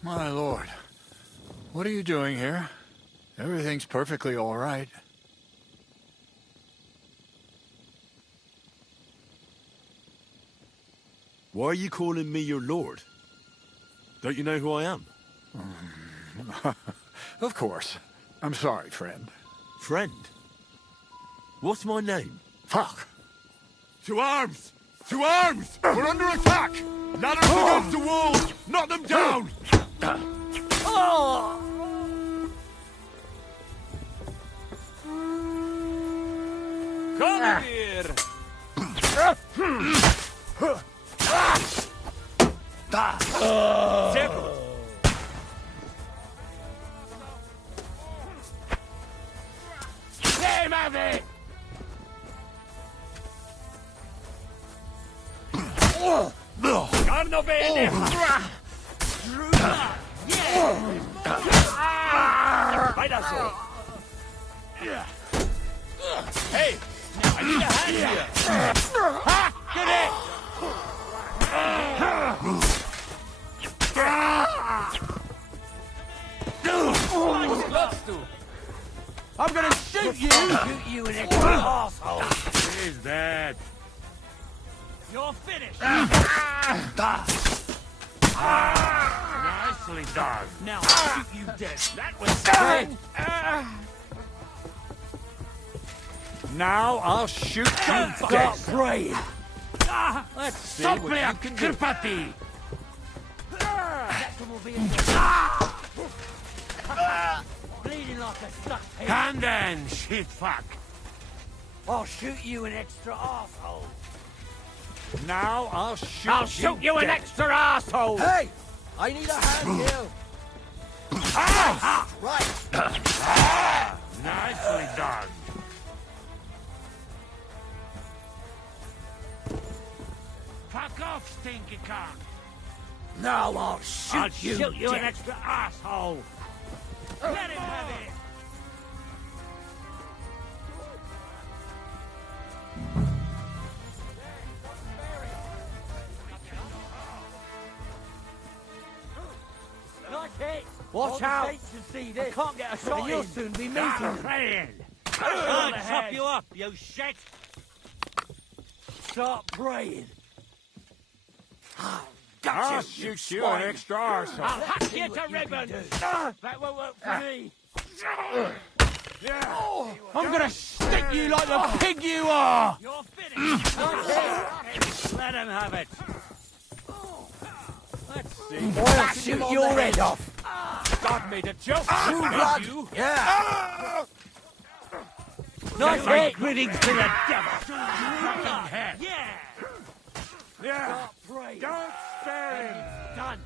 My lord, what are you doing here? Everything's perfectly all right. Why are you calling me your lord? Don't you know who I am? Of course. I'm sorry, friend. Friend? What's my name? Fuck! To arms! To arms! We're under attack! Ladders against the walls! Knock them down! Come here! Several. Name of it! Carno bene! Vai da solo! Hey! I need a hand here! Ha! Get it! I'm gonna shoot you! Shoot you in the asshole! He's dead. You're finished! Nicely done. Now I'll shoot you dead. That was great! Now I'll shoot you Stop dead. praying! Let's see Stop what you can do. Kirpati! will be bleeding like a stuck pig. Come then, shit fuck. I'll shoot you an extra asshole. Now I'll shoot you an extra asshole. Hey! I need a hand here. Right. Nicely done. Fuck off, stinky cunt. Now I'll shoot you an dead. extra asshole. Let him have it. Nice hit. Watch I'll out. be to see this. I can't get a shot and you'll in. soon be Stop meeting. praying. I'll chop you up, you shit! Start praying. I'll shoot you an extra arsehole. I'll hack you to ribbons. That won't work for me. I'm gonna stick you like the pig you are! You're finished. Let him have it. Let's see. I'll shoot your head off. Got me to joke. True blood. You. Yeah. Nice hit. Greetings to the devil. Fucking head. Yeah. Yeah. Start praying. Don't spare him. Done.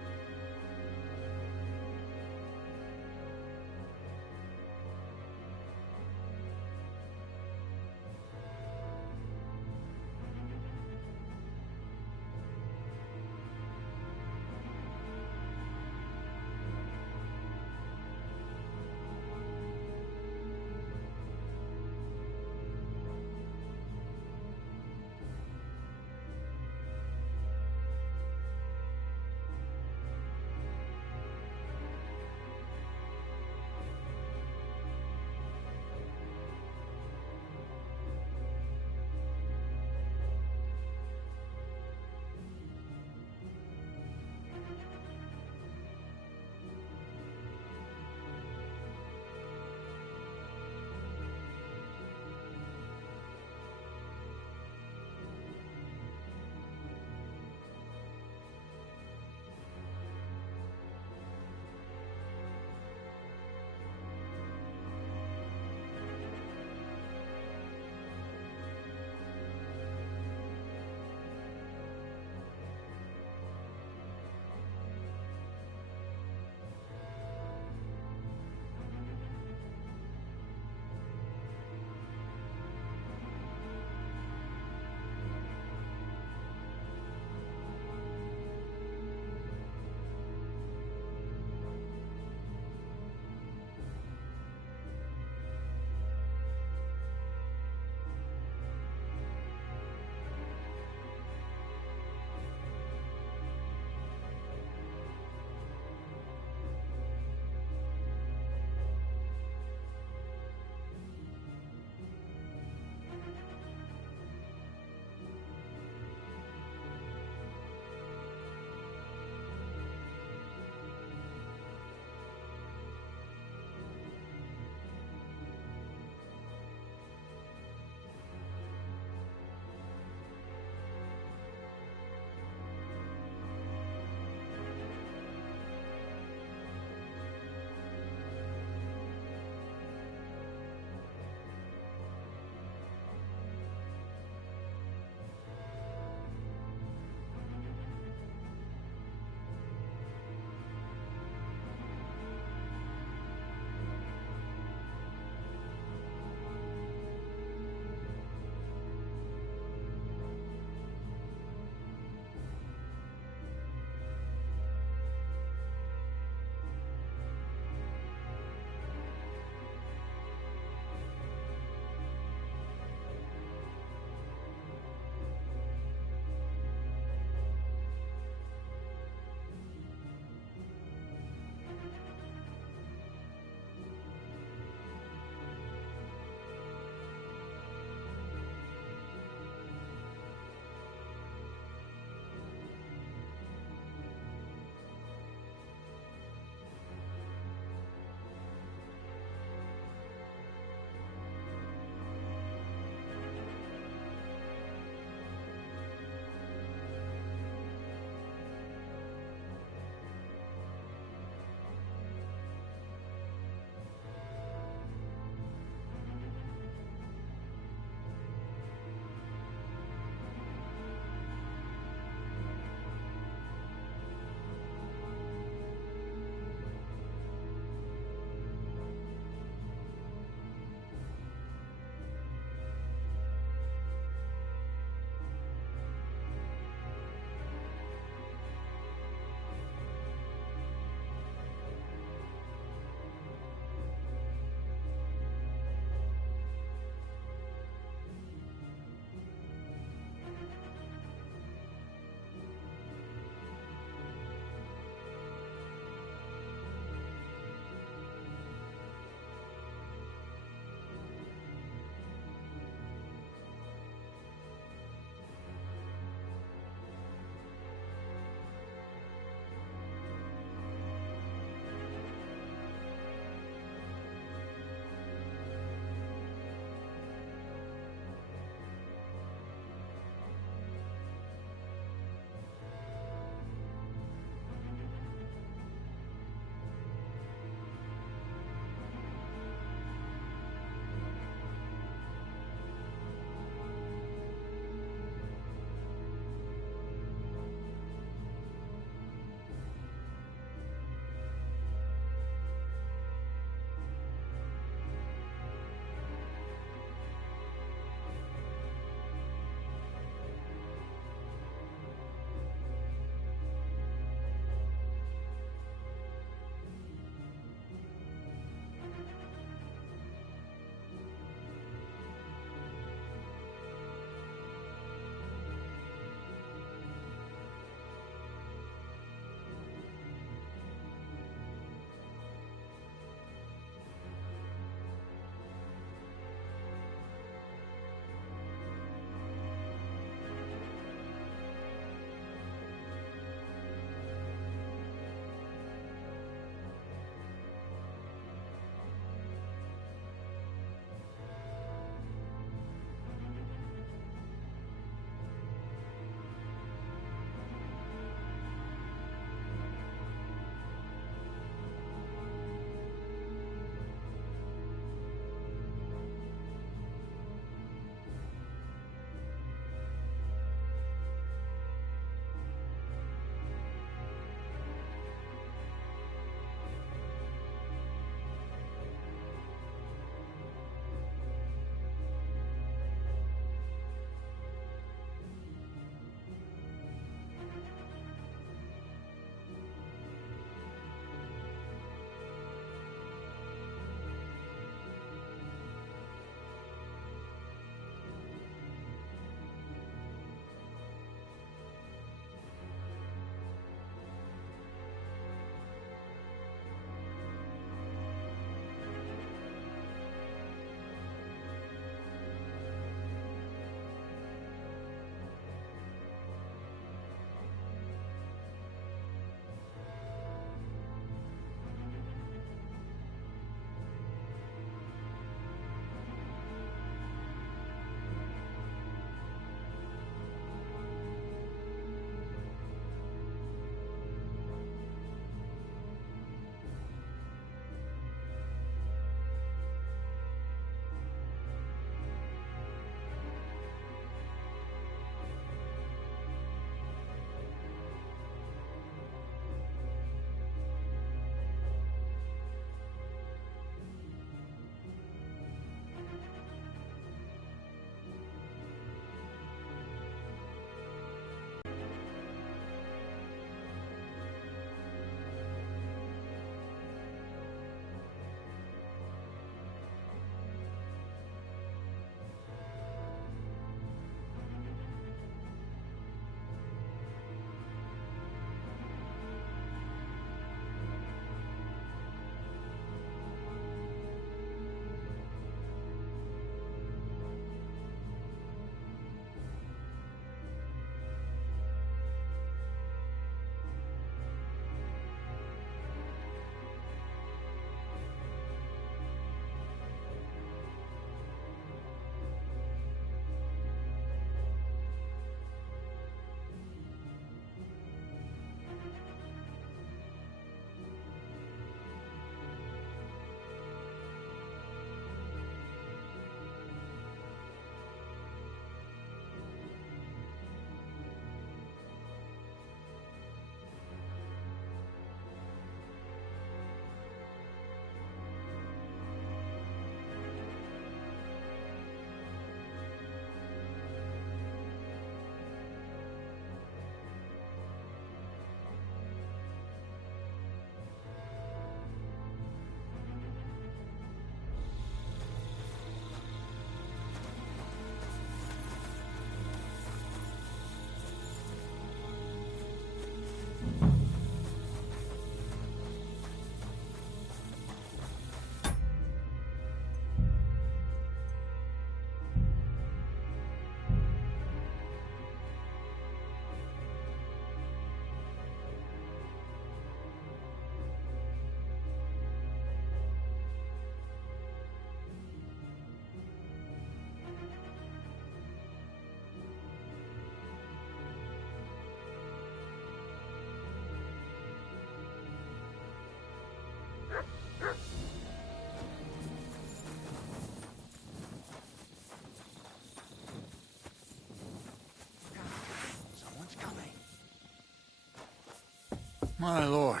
My lord,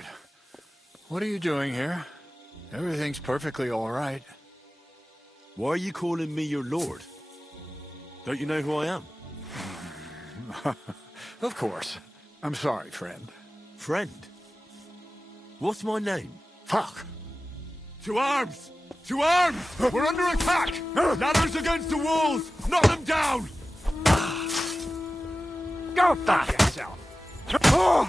what are you doing here? Everything's perfectly all right. Why are you calling me your lord? Don't you know who I am? Of course. I'm sorry, friend. Friend? What's my name? Fuck! To arms! To arms! We're under attack! Ladders against the walls! Knock them down! Go fuck yourself! Oh!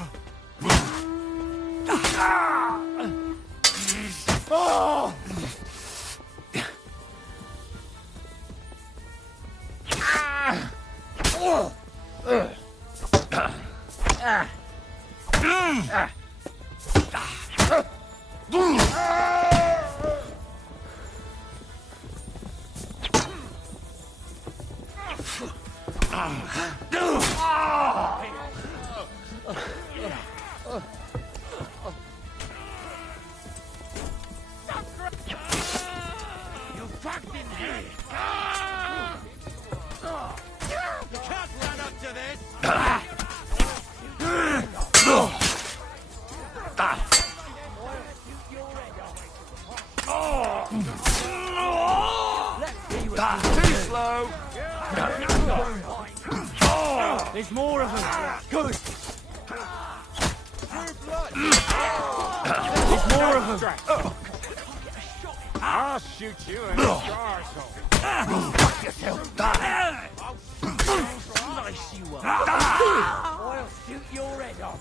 You fucking hate! You can't run up to this! Too slow! There's more of them. Good. There's more of them. I'll shoot you in the arsehole. Fuck yourself. Slice you up. I'll shoot your head off.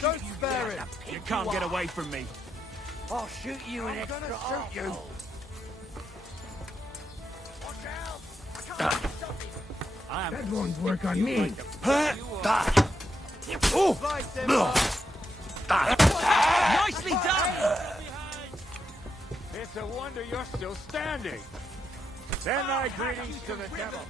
Don't spare it! You can't get away from me. I'll shoot you in extra shoot you. That won't work on me. Nicely done! It's a wonder you're still standing. Send my greetings to the devil.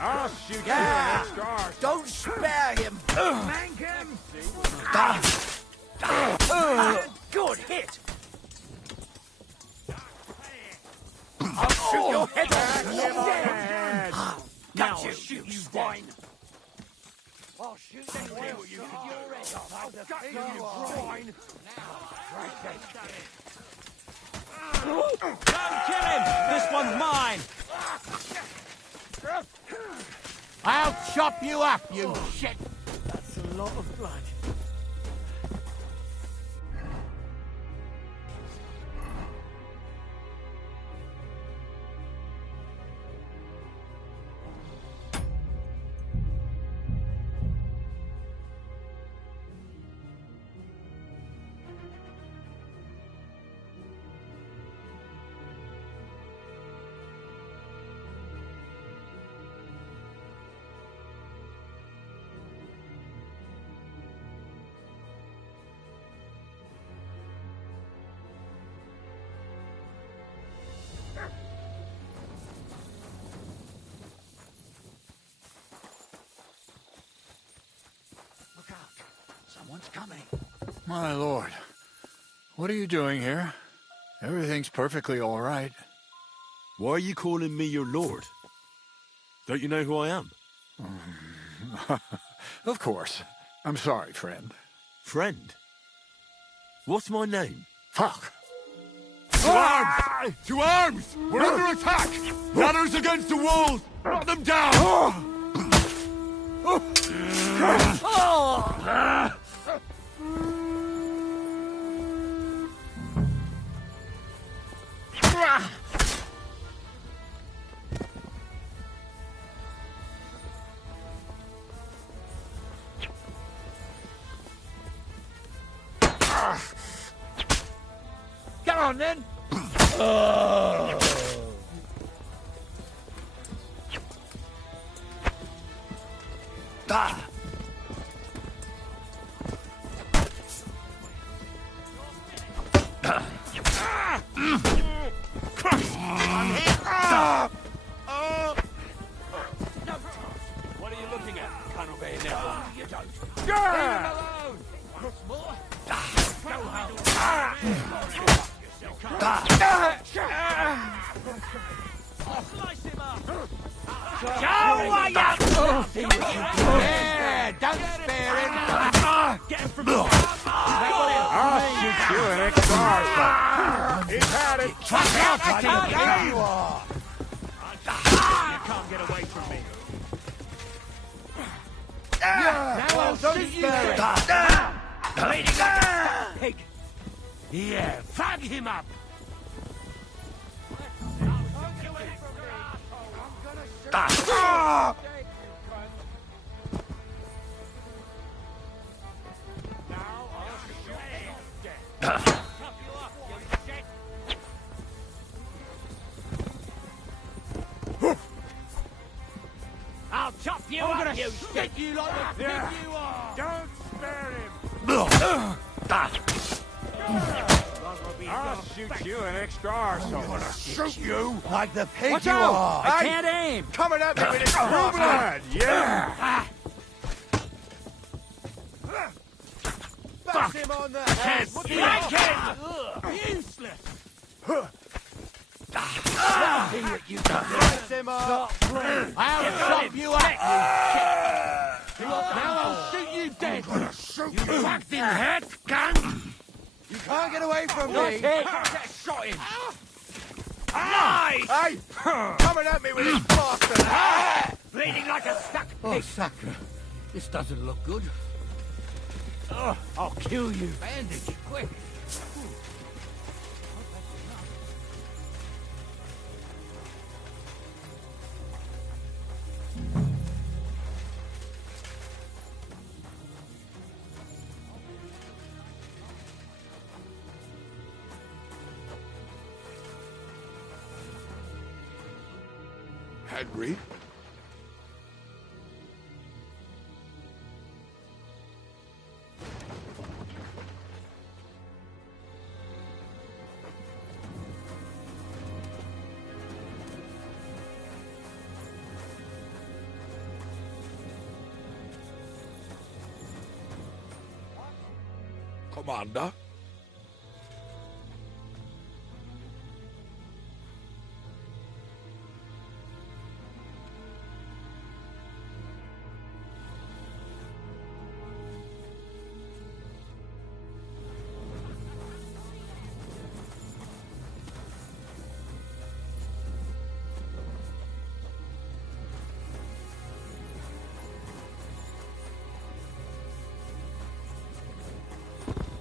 I'll shoot you in extra arsehole. Don't spare him. Mank him! Good hit. I'll shoot your head off. Now I'll shoot you, swine. I'll shoot you your head off. I'll defeat you, swine. Don't kill him! This one's mine! I'll chop you up, you shit! That's a lot of blood. Someone's coming. My lord, what are you doing here? Everything's perfectly all right. Why are you calling me your lord? Don't you know who I am? Of course. I'm sorry, friend. Friend? What's my name? Fuck! To arms! To arms! We're under attack! Ladders against the walls! Knock them down! Come on, then. What are you looking at? Can't obey an emperor. You don't. Leave him alone! Once more. Go home. Yeah, don't spare him. Get him from I'll shoot you an exorcism. He's had it. There you are. You can't get away from me. Now I'll shoot you. Bleeding like a pig. Yeah, fag him up. I'll chop you up, gonna you stick you like a pig you are. Don't spare him. I'll shoot you an extra arsehole. I'm gonna shoot you like the pig Watch you out! are. I can't aim. Coming at me with his true blood. Yeah. Bash him on the head. Like him! Useless. See what you can do. Bash him up. I'll chop you up. Now I'll shoot you dead. I'm gonna shoot you fucked in head, gun. You can't get away from me. Get shot in. Nice! Hey, coming at me with his bastard. Bleeding like a stuck Oh, pig. Sacre. This doesn't look good. Oh, I'll kill you. Bandage, quick. Henry? Commander?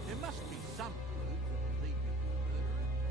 There must be some proof that will lead me to the murderer.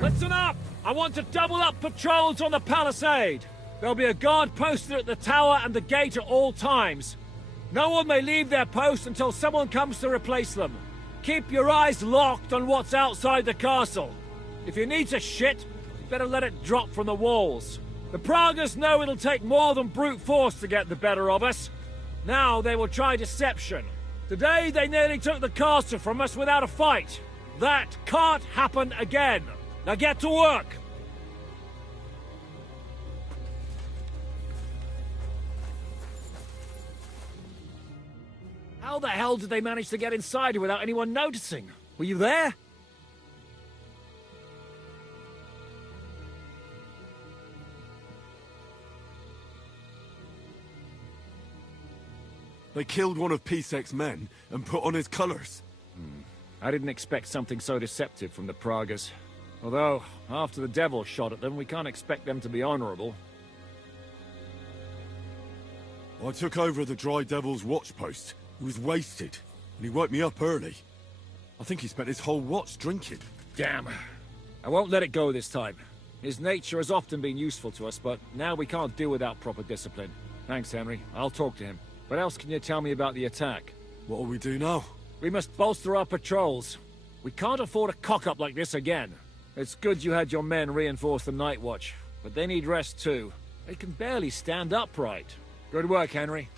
Listen up! I want to double up patrols on the palisade. There'll be a guard posted at the tower and the gate at all times. No one may leave their post until someone comes to replace them. Keep your eyes locked on what's outside the castle. If you need to shit, you better let it drop from the walls. The Pragas know it'll take more than brute force to get the better of us. Now they will try deception. Today they nearly took the castle from us without a fight. That can't happen again. Now get to work! How the hell did they manage to get inside here without anyone noticing? Were you there? They killed one of Pisek's men and put on his colours. I didn't expect something so deceptive from the Pragas. Although, after the devil shot at them, we can't expect them to be honourable. I took over the Dry Devil's watch post. He was wasted, and he woke me up early. I think he spent his whole watch drinking. Damn. I won't let it go this time. His nature has often been useful to us, but now we can't do without proper discipline. Thanks, Henry. I'll talk to him. What else can you tell me about the attack? What'll we do now? We must bolster our patrols. We can't afford a cock-up like this again. It's good you had your men reinforce the night watch, but they need rest too. They can barely stand upright. Good work, Henry.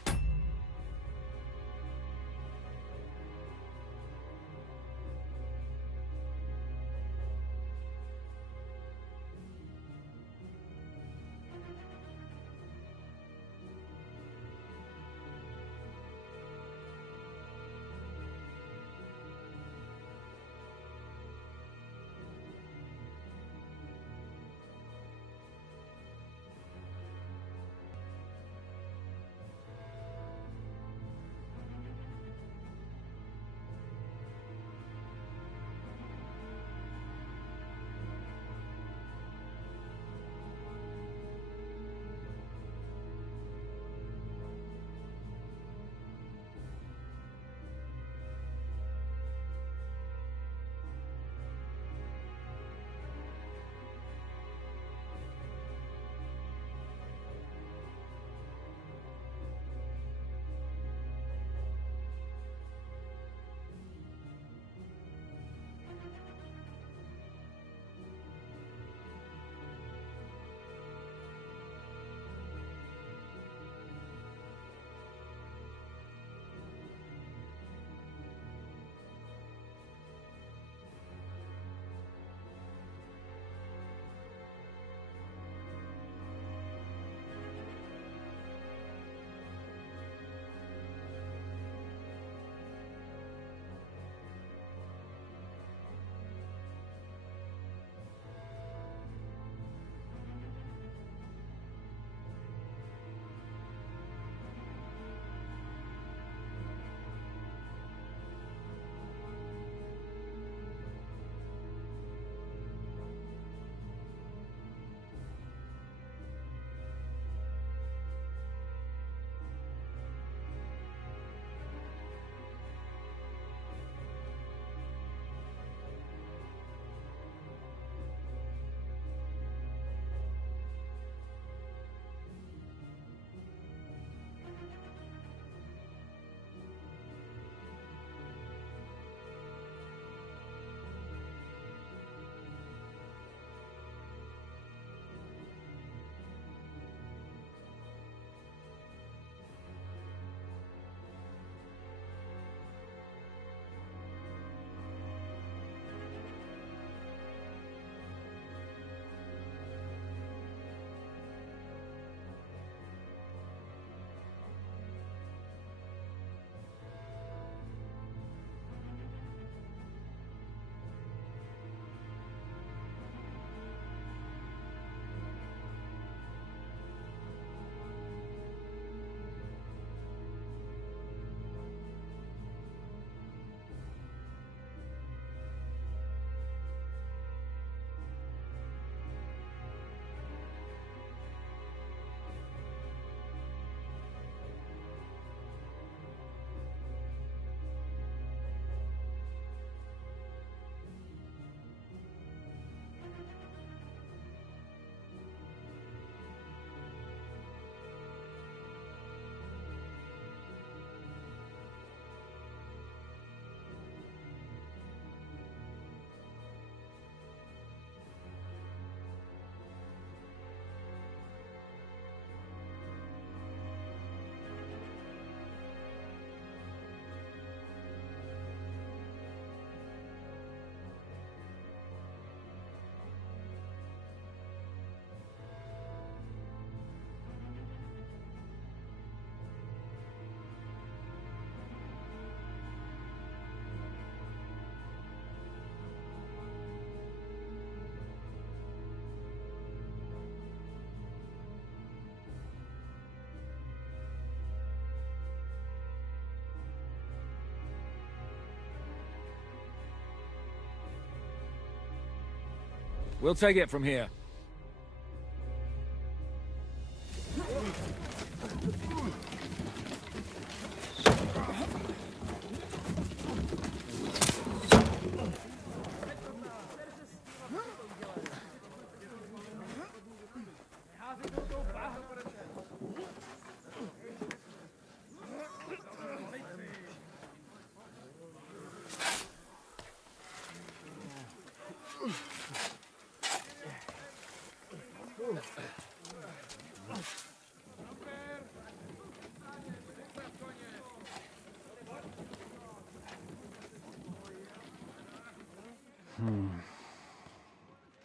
We'll take it from here.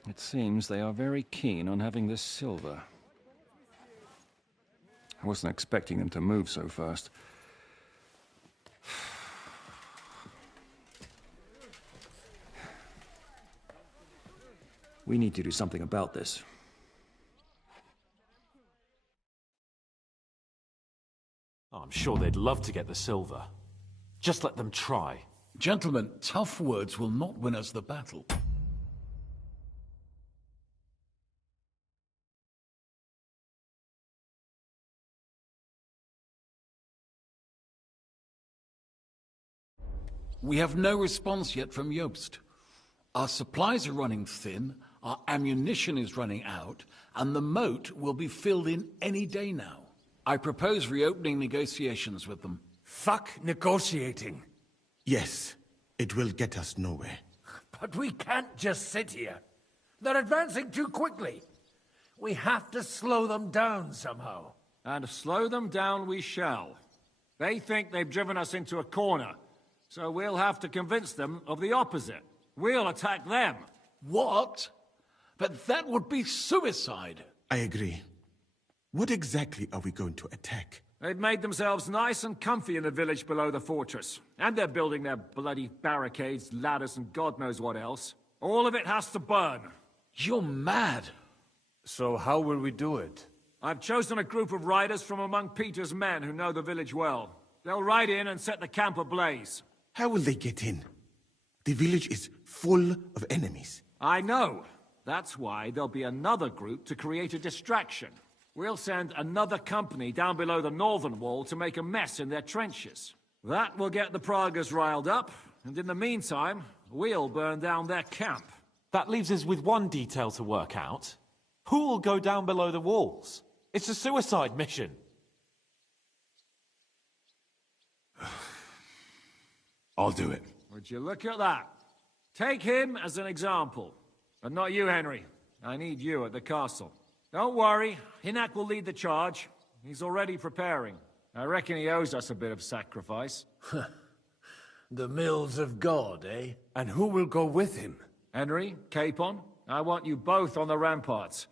It seems they are very keen on having this silver. I wasn't expecting them to move so fast. We need to do something about this. I'm sure they'd love to get the silver. Just let them try. Gentlemen, tough words will not win us the battle. We have no response yet from Jobst. Our supplies are running thin, our ammunition is running out, and the moat will be filled in any day now. I propose reopening negotiations with them. Fuck negotiating. Yes, it will get us nowhere. But we can't just sit here. They're advancing too quickly. We have to slow them down somehow. And slow them down we shall. They think they've driven us into a corner, so we'll have to convince them of the opposite. We'll attack them. What? But that would be suicide. I agree. What exactly are we going to attack? They've made themselves nice and comfy in the village below the fortress. And they're building their bloody barricades, ladders, and God knows what else. All of it has to burn. You're mad. So how will we do it? I've chosen a group of riders from among Peter's men who know the village well. They'll ride in and set the camp ablaze. How will they get in? The village is full of enemies. I know. That's why there'll be another group to create a distraction. We'll send another company down below the northern wall to make a mess in their trenches. That will get the Pragas riled up, and in the meantime, we'll burn down their camp. That leaves us with one detail to work out. Who will go down below the walls? It's a suicide mission. I'll do it. Would you look at that? Take him as an example. And not you, Henry. I need you at the castle. Don't worry, Hinak will lead the charge. He's already preparing. I reckon he owes us a bit of sacrifice. The mills of God, eh? And who will go with him? Henry, Capon, I want you both on the ramparts.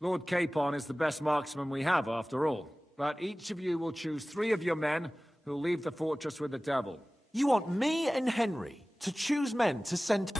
Lord Capon is the best marksman we have, after all. But each of you will choose 3 of your men who'll leave the fortress with the devil. You want me and Henry to choose men to send...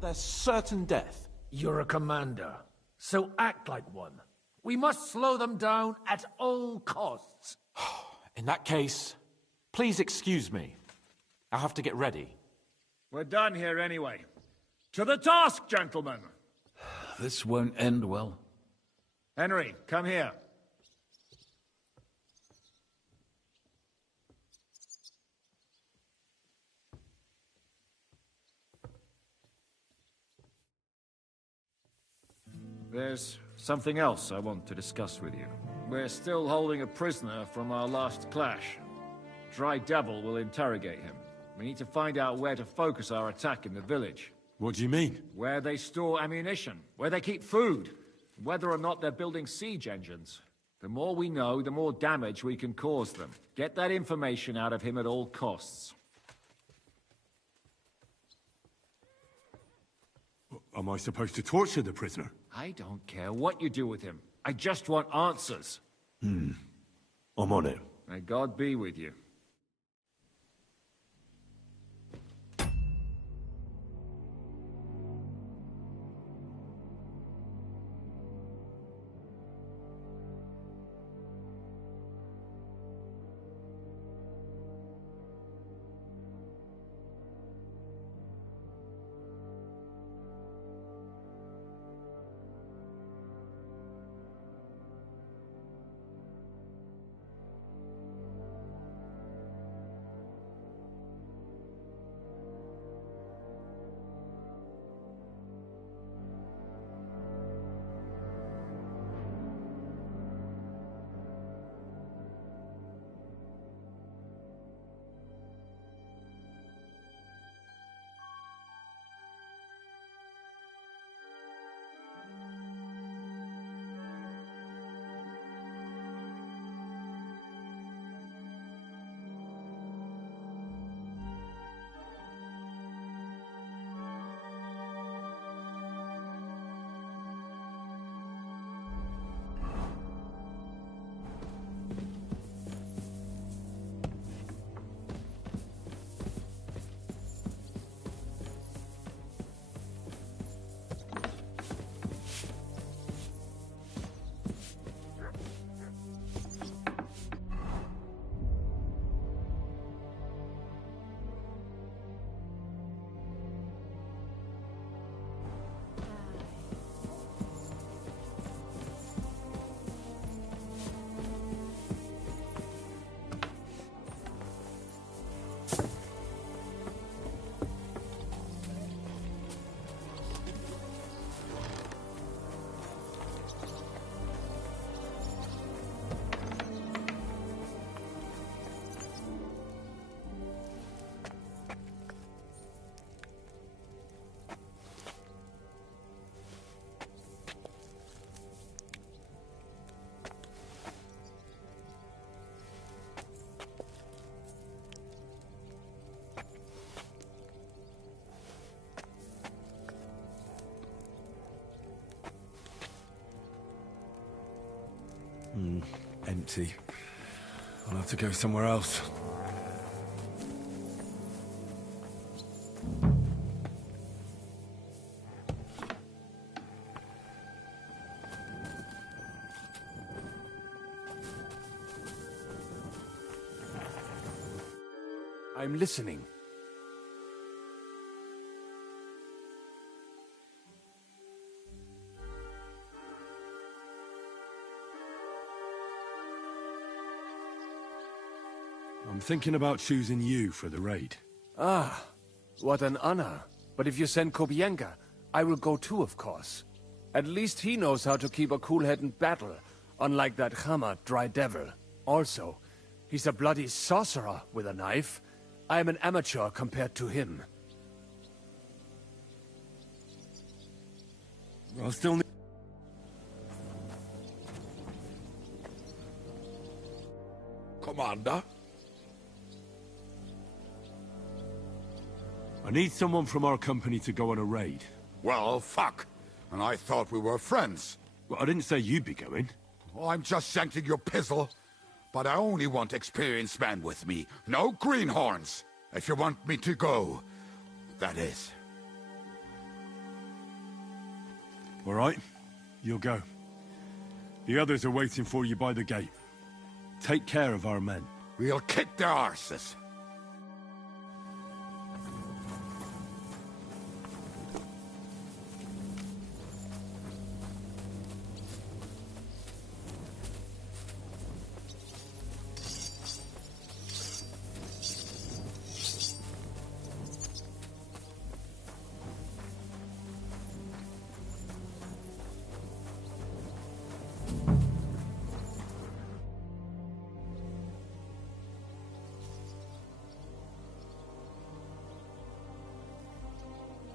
Their certain death. You're a commander, so act like one. We must slow them down at all costs. In that case, please excuse me. I'll have to get ready. We're done here anyway. To the task, gentlemen! This won't end well. Henry, come here. There's something else I want to discuss with you. We're still holding a prisoner from our last clash. Dry Devil will interrogate him. We need to find out where to focus our attack in the village. What do you mean? Where they store ammunition, where they keep food, whether or not they're building siege engines. The more we know, the more damage we can cause them. Get that information out of him at all costs. Am I supposed to torture the prisoner? I don't care what you do with him. I just want answers. I'm on it. May God be with you. Empty. I'll have to go somewhere else. I'm listening. I'm thinking about choosing you for the raid. Ah, what an honor. But if you send Kobienka, I will go too, of course. At least he knows how to keep a cool head in battle, unlike that Hammer Dry Devil. Also, he's a bloody sorcerer with a knife. I am an amateur compared to him. I'll still need... Commander? I need someone from our company to go on a raid. Well, fuck. And I thought we were friends. Well, I didn't say you'd be going. Oh, I'm just scenting your pizzle. But I only want experienced men with me. No greenhorns. If you want me to go, that is. All right, you'll go. The others are waiting for you by the gate. Take care of our men. We'll kick their arses.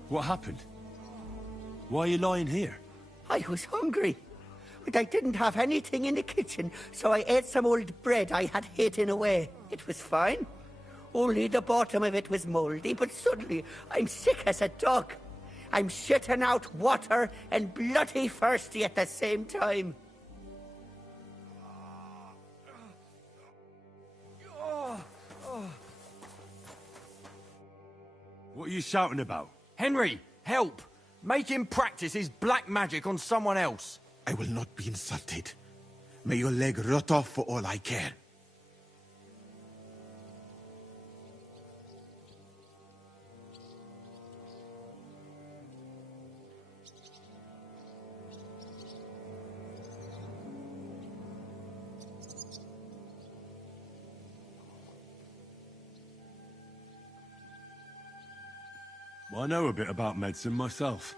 What happened? Why are you lying here? I was hungry, but I didn't have anything in the kitchen, so I ate some old bread I had hidden away. It was fine. Only the bottom of it was mouldy, but suddenly I'm sick as a dog. I'm shitting out water and bloody thirsty at the same time. What are you shouting about? Henry, help! Make him practice his black magic on someone else. I will not be insulted. May your leg rot off for all I care. Well, I know a bit about medicine myself,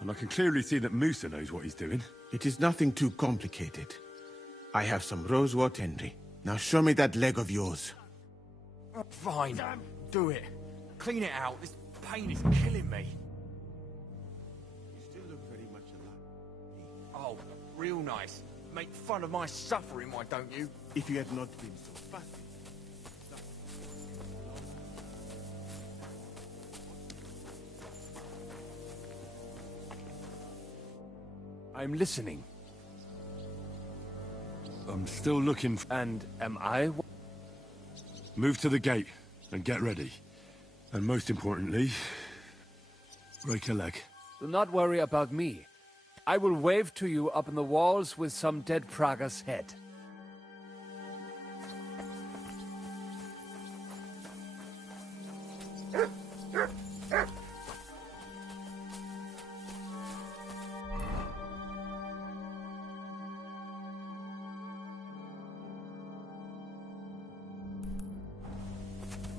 and I can clearly see that Musa knows what he's doing. It is nothing too complicated. I have some rosewort, Henry. Now show me that leg of yours. Fine, do it. Clean it out. This pain is killing me. You still look very much alive. Oh, real nice. Make fun of my suffering, why don't you? If you had not been so fat. I'm listening. I'm still looking And am I? Move to the gate and get ready. And most importantly, break a leg. Do not worry about me. I will wave to you up in the walls with some dead Praga's head.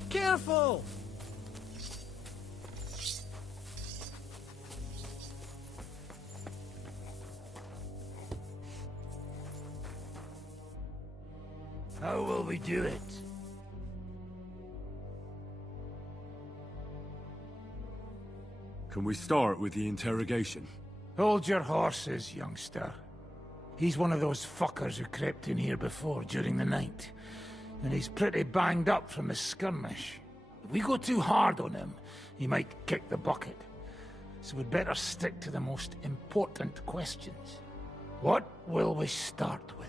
Careful! How will we do it? Can we start with the interrogation? Hold your horses, youngster. He's one of those fuckers who crept in here before during the night. And he's pretty banged up from the skirmish. If we go too hard on him, he might kick the bucket. So we'd better stick to the most important questions. What will we start with?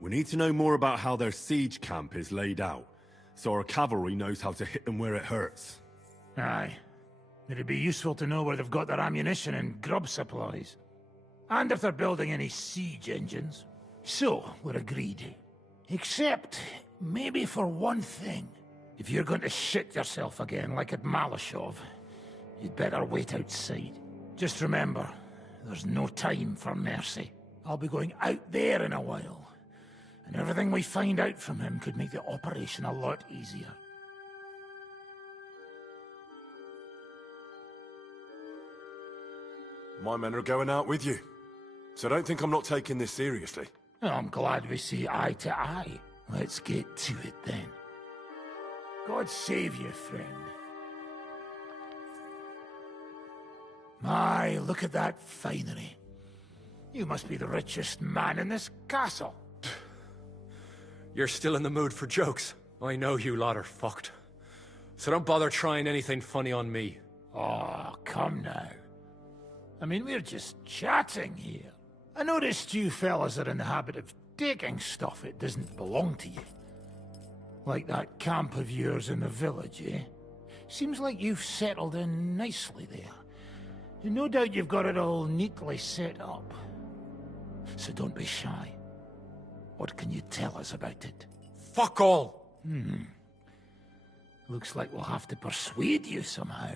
We need to know more about how their siege camp is laid out, so our cavalry knows how to hit them where it hurts. Aye. It'd be useful to know where they've got their ammunition and grub supplies. And if they're building any siege engines. So, we're agreed. Except, maybe for one thing. If you're going to shit yourself again like at Malashov, you'd better wait outside. Just remember, there's no time for mercy. I'll be going out there in a while. And everything we find out from him could make the operation a lot easier. My men are going out with you, so don't think I'm not taking this seriously. Well, I'm glad we see eye to eye. Let's get to it then. God save you, friend. My, look at that finery. You must be the richest man in this castle. You're still in the mood for jokes. I know you lot are fucked. So don't bother trying anything funny on me. Oh, come now. I mean, we're just chatting here. I noticed you fellas are in the habit of taking stuff that doesn't belong to you. Like that camp of yours in the village, eh? Seems like you've settled in nicely there. And no doubt you've got it all neatly set up. So don't be shy. What can you tell us about it? Fuck all! Looks like we'll have to persuade you somehow.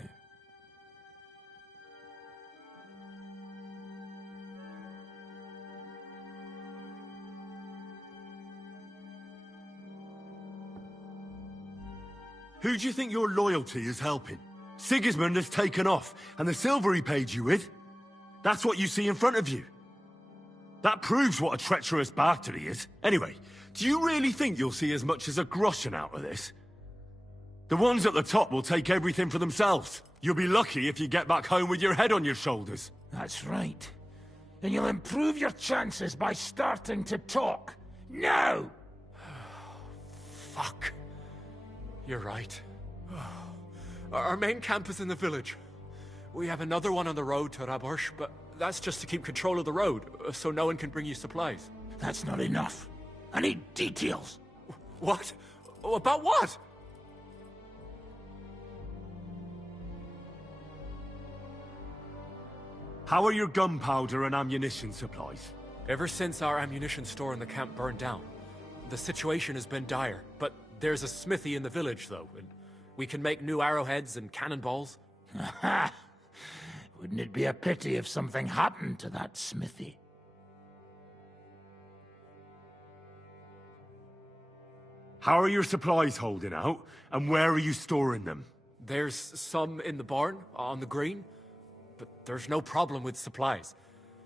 Who do you think your loyalty is helping? Sigismund has taken off, and the silver he paid you with? That's what you see in front of you. That proves what a treacherous bastard he is. Anyway, do you really think you'll see as much as a groschen out of this? The ones at the top will take everything for themselves. You'll be lucky if you get back home with your head on your shoulders. That's right. And you'll improve your chances by starting to talk. Now! Fuck. You're right. Our main camp is in the village. We have another one on the road to Raborsh, but that's just to keep control of the road, so no one can bring you supplies. That's not enough. I need details. What? About what? How are your gunpowder and ammunition supplies? Ever since our ammunition store in the camp burned down, the situation has been dire, but there's a smithy in the village, though, and we can make new arrowheads and cannonballs. Aha! Wouldn't it be a pity if something happened to that smithy? How are your supplies holding out, and where are you storing them? There's some in the barn, on the green, but there's no problem with supplies.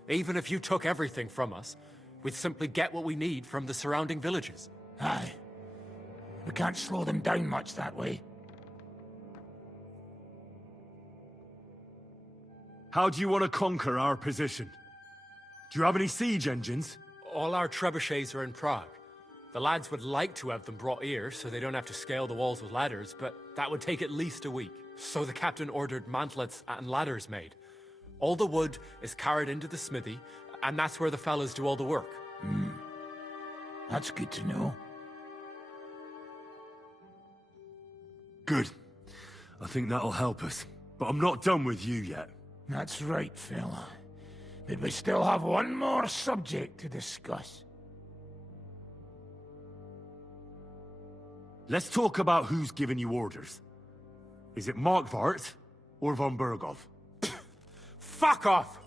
Even if you took everything from us, we'd simply get what we need from the surrounding villages. Aye. We can't slow them down much that way. How do you want to conquer our position? Do you have any siege engines? All our trebuchets are in Prague. The lads would like to have them brought here, so they don't have to scale the walls with ladders, but that would take at least a week. So the captain ordered mantlets and ladders made. All the wood is carried into the smithy, and that's where the fellas do all the work. That's good to know. Good. I think that'll help us. But I'm not done with you yet. That's right, fella. But we still have one more subject to discuss. Let's talk about who's giving you orders. Is it Markvart or von Bergov? Fuck off!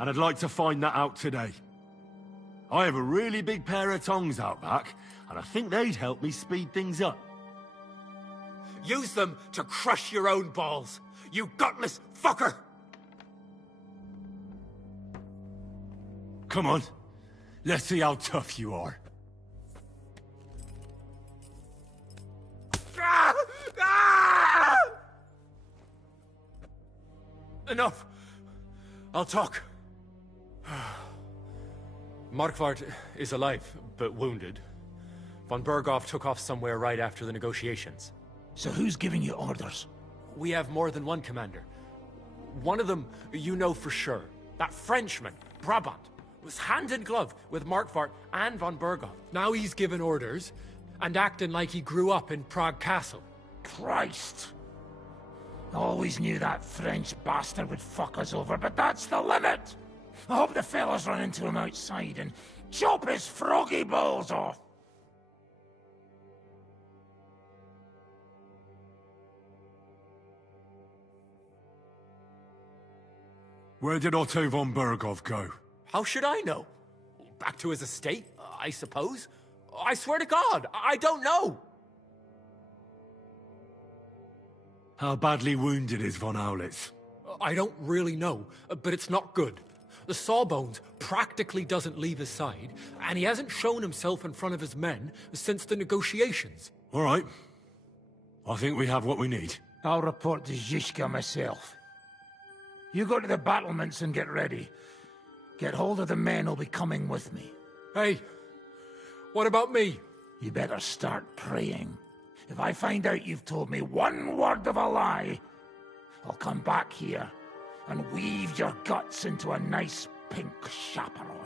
And I'd like to find that out today. I have a really big pair of tongs out back, and I think they'd help me speed things up. Use them to crush your own balls, you gutless fucker! Come on, let's see how tough you are. Enough! I'll talk. Markvart is alive, but wounded. Von Berghoff took off somewhere right after the negotiations. So who's giving you orders? We have more than one commander. One of them you know for sure. That Frenchman, Brabant, was hand in glove with Markvart and von Berghoff. Now he's given orders, and acting like he grew up in Prague Castle. Christ! Always knew that French bastard would fuck us over, but that's the limit! I hope the fellas run into him outside and chop his froggy balls off! Where did Otto von Berghoff go? How should I know? Back to his estate, I suppose? I swear to God, I don't know! How badly wounded is von Aulitz? I don't really know, but it's not good. The Sawbones practically doesn't leave his side, and he hasn't shown himself in front of his men since the negotiations. All right. I think we have what we need. I'll report to Zizka myself. You go to the battlements and get ready. Get hold of the men who'll be coming with me. Hey, what about me? You better start praying. If I find out you've told me one word of a lie, I'll come back here and weave your guts into a nice pink chaperon.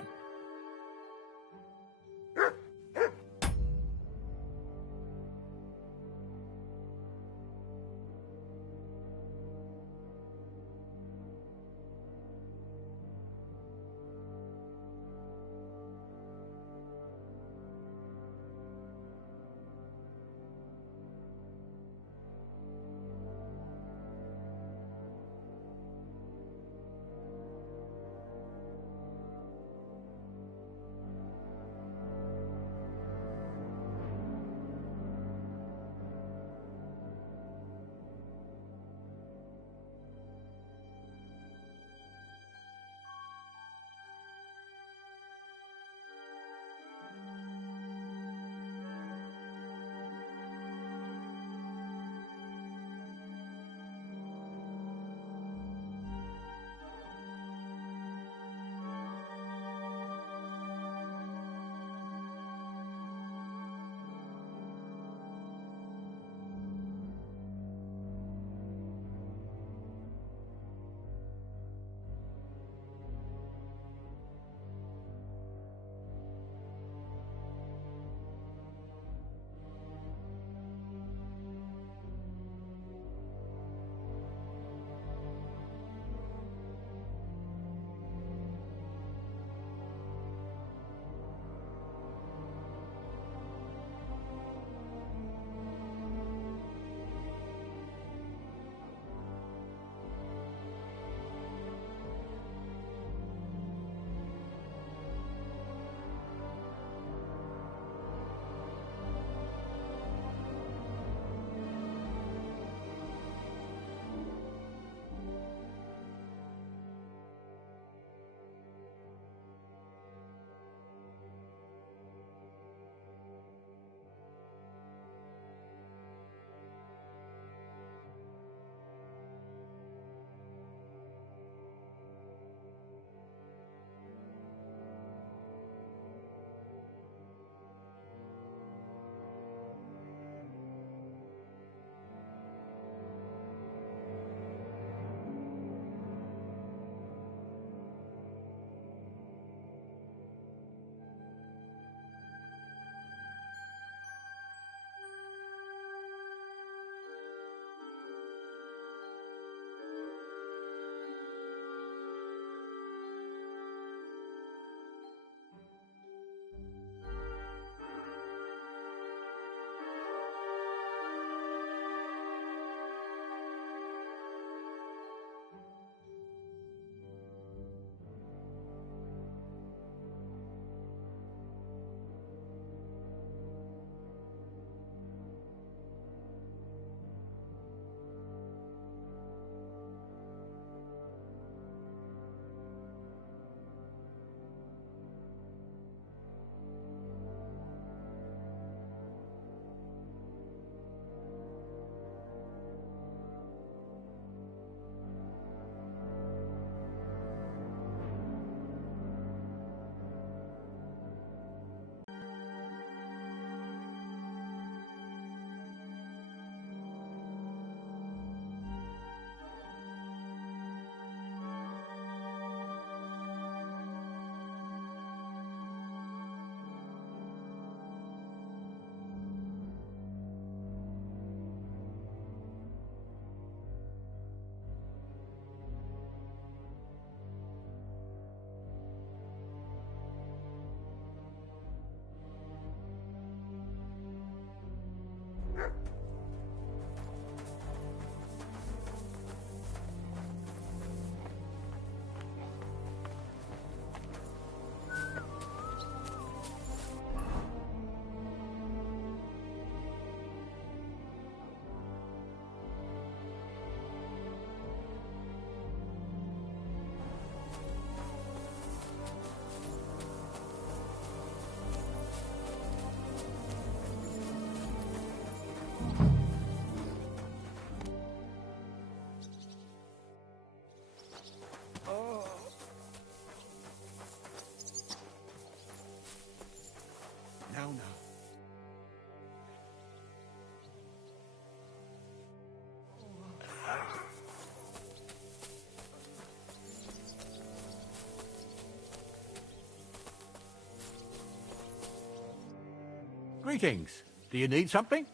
Greetings. Do you need something?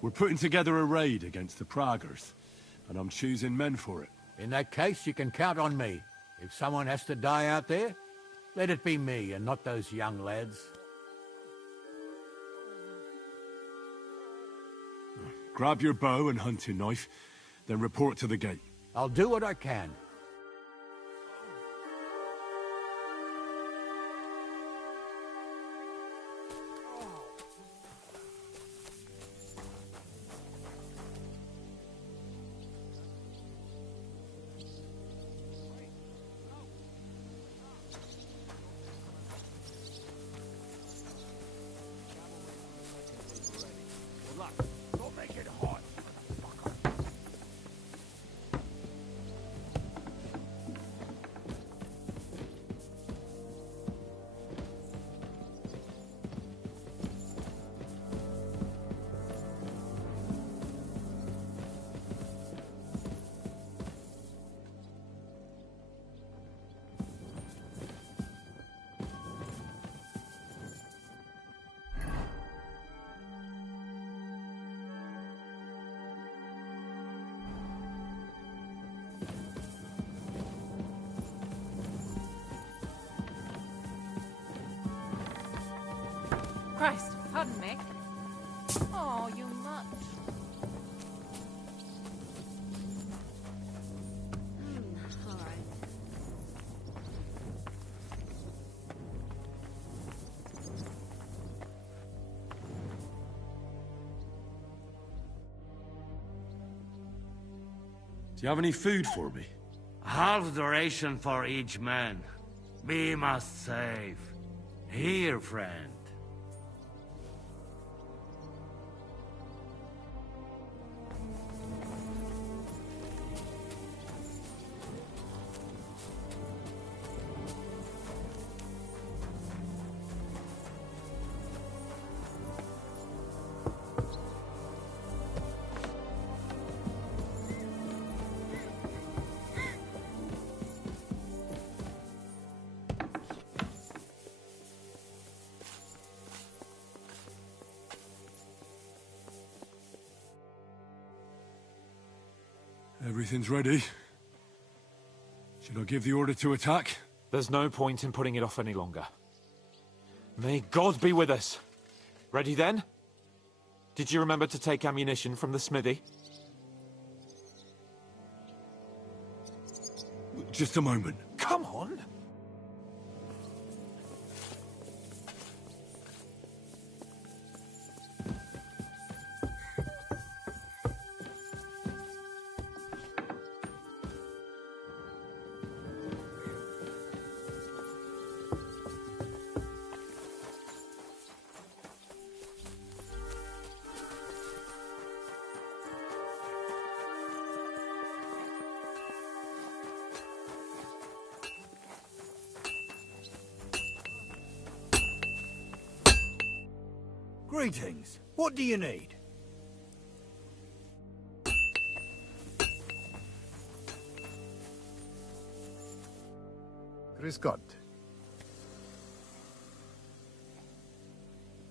We're putting together a raid against the Praggers, and I'm choosing men for it. In that case, you can count on me. If someone has to die out there, let it be me and not those young lads. Grab your bow and hunting knife, then report to the gate. I'll do what I can. Don't make it hot. Christ, pardon me. Oh, you mutt. All right. Do you have any food for me? Half the ration for each man. We must save. Here, friend. Everything's ready. Should I give the order to attack? There's no point in putting it off any longer. May God be with us. Ready then? Did you remember to take ammunition from the smithy? Just a moment. Come on! Greetings. What do you need? Grüß Gott.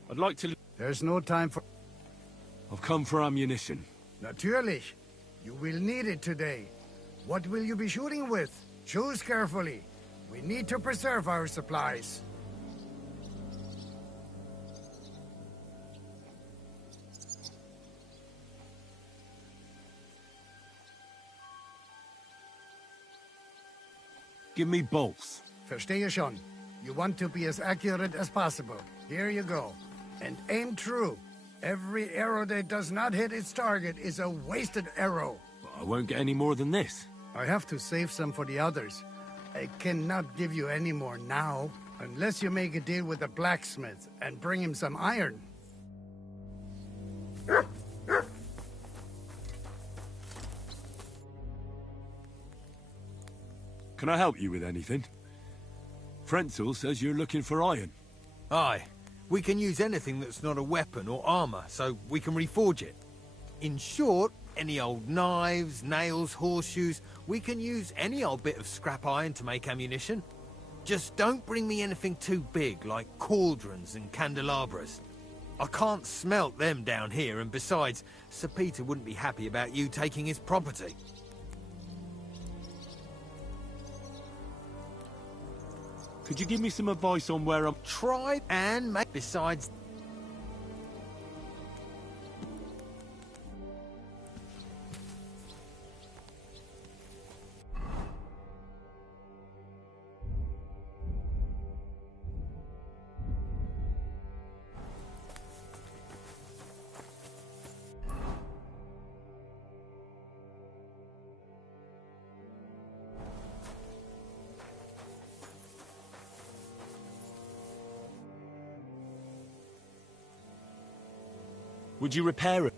I'd like to... There's no time for... I've come for ammunition. Natürlich. You will need it today. What will you be shooting with? Choose carefully. We need to preserve our supplies. Give me bolts. Verstehe schon. You want to be as accurate as possible. Here you go. And aim true. Every arrow that does not hit its target is a wasted arrow. I won't get any more than this. I have to save some for the others. I cannot give you any more now, unless you make a deal with the blacksmith and bring him some iron. Can I help you with anything? Frenzel says you're looking for iron. Aye. We can use anything that's not a weapon or armor, so we can reforge it. In short, any old knives, nails, horseshoes, we can use any old bit of scrap iron to make ammunition. Just don't bring me anything too big, like cauldrons and candelabras. I can't smelt them down here, and besides, Sir Peter wouldn't be happy about you taking his property. Could you give me some advice on where I'm... Try and make... Besides... Would you repair it?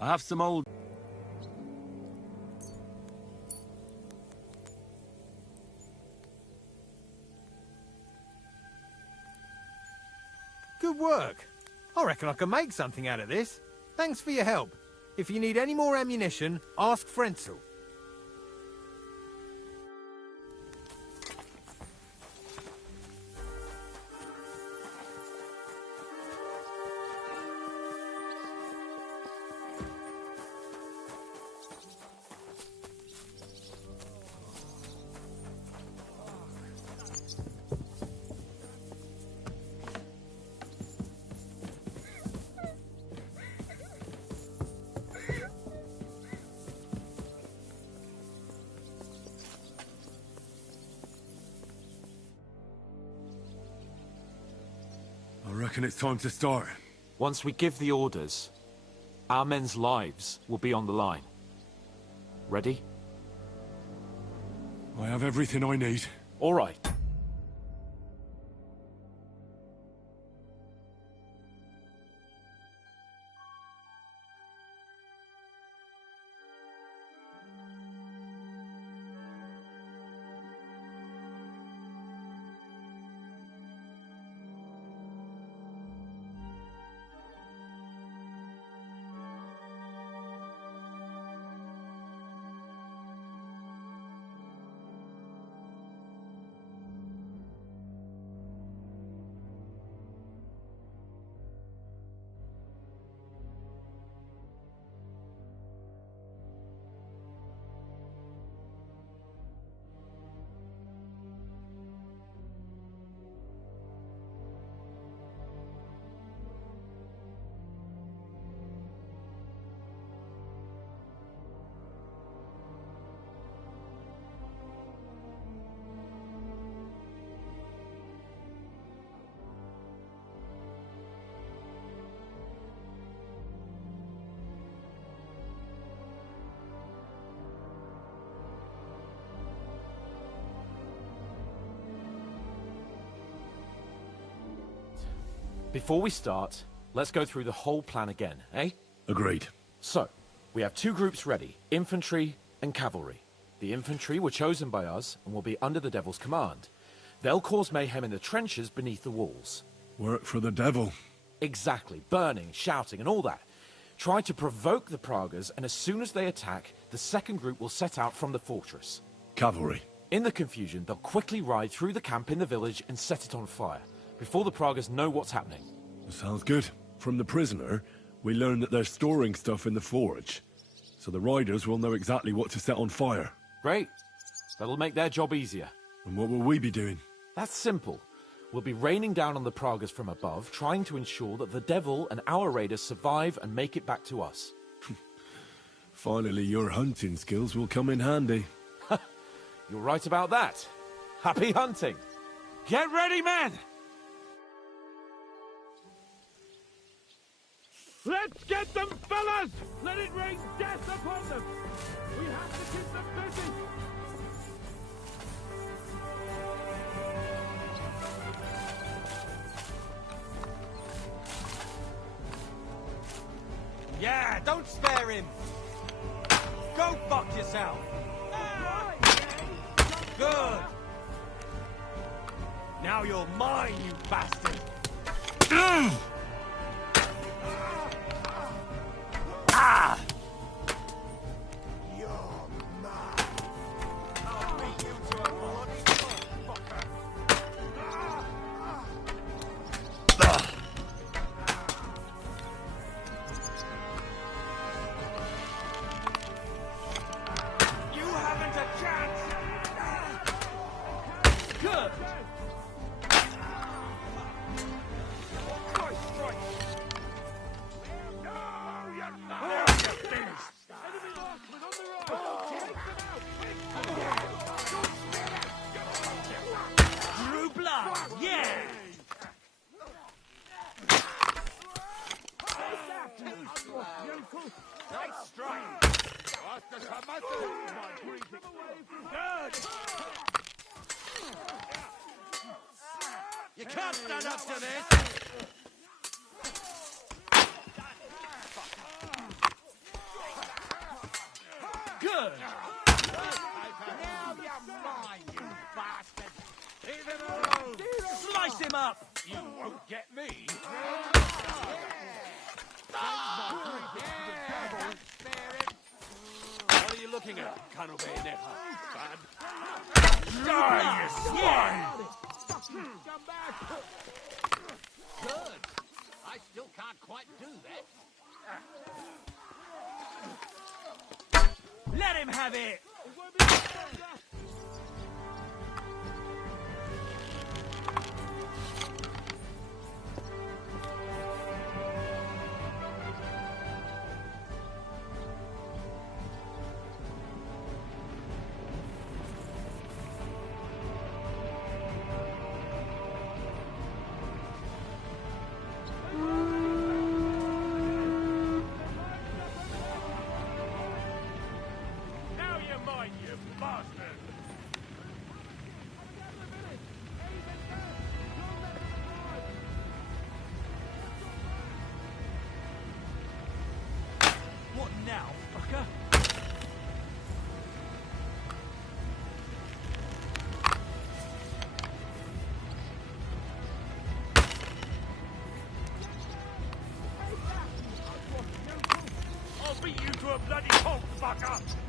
I have some old... Good work. I reckon I can make something out of this. Thanks for your help. If you need any more ammunition, ask Frenzel. I reckon it's time to start. Once we give the orders, our men's lives will be on the line. Ready? I have everything I need. All right. Before we start, let's go through the whole plan again, eh? Agreed. So, we have two groups ready, infantry and cavalry. The infantry were chosen by us and will be under the Devil's command. They'll cause mayhem in the trenches beneath the walls. Work for the Devil. Exactly, burning, shouting and all that. Try to provoke the Pragas, and as soon as they attack, the second group will set out from the fortress. Cavalry. In the confusion, they'll quickly ride through the camp in the village and set it on fire, before the Pragas know what's happening. Sounds good. From the prisoner, we learned that they're storing stuff in the forge. So the riders will know exactly what to set on fire. Great. That'll make their job easier. And what will we be doing? That's simple. We'll be raining down on the Pragas from above, trying to ensure that the Devil and our raiders survive and make it back to us. Finally, your hunting skills will come in handy. You're right about that. Happy hunting! Get ready, men! Let's get them, fellas! Let it rain death upon them! We have to keep them busy! Yeah, don't spare him! Go fuck yourself! Good! Now you're mine, you bastard! Ah! You're mine! I'll beat you to a bloody fucker! You haven't a chance! Good! True blood, yeah! Nice strike! Good! You can't stand up to this! Good. Now you're mine, you bastard! Leave him alone. Slice him up! You won't get me. What are you looking at, Cano Bayoneja? Bad? Die, you swine! Come back! Good. I still can't quite do that. Let him have it! What now, fucker? I'll beat you to a bloody pulp, fucker!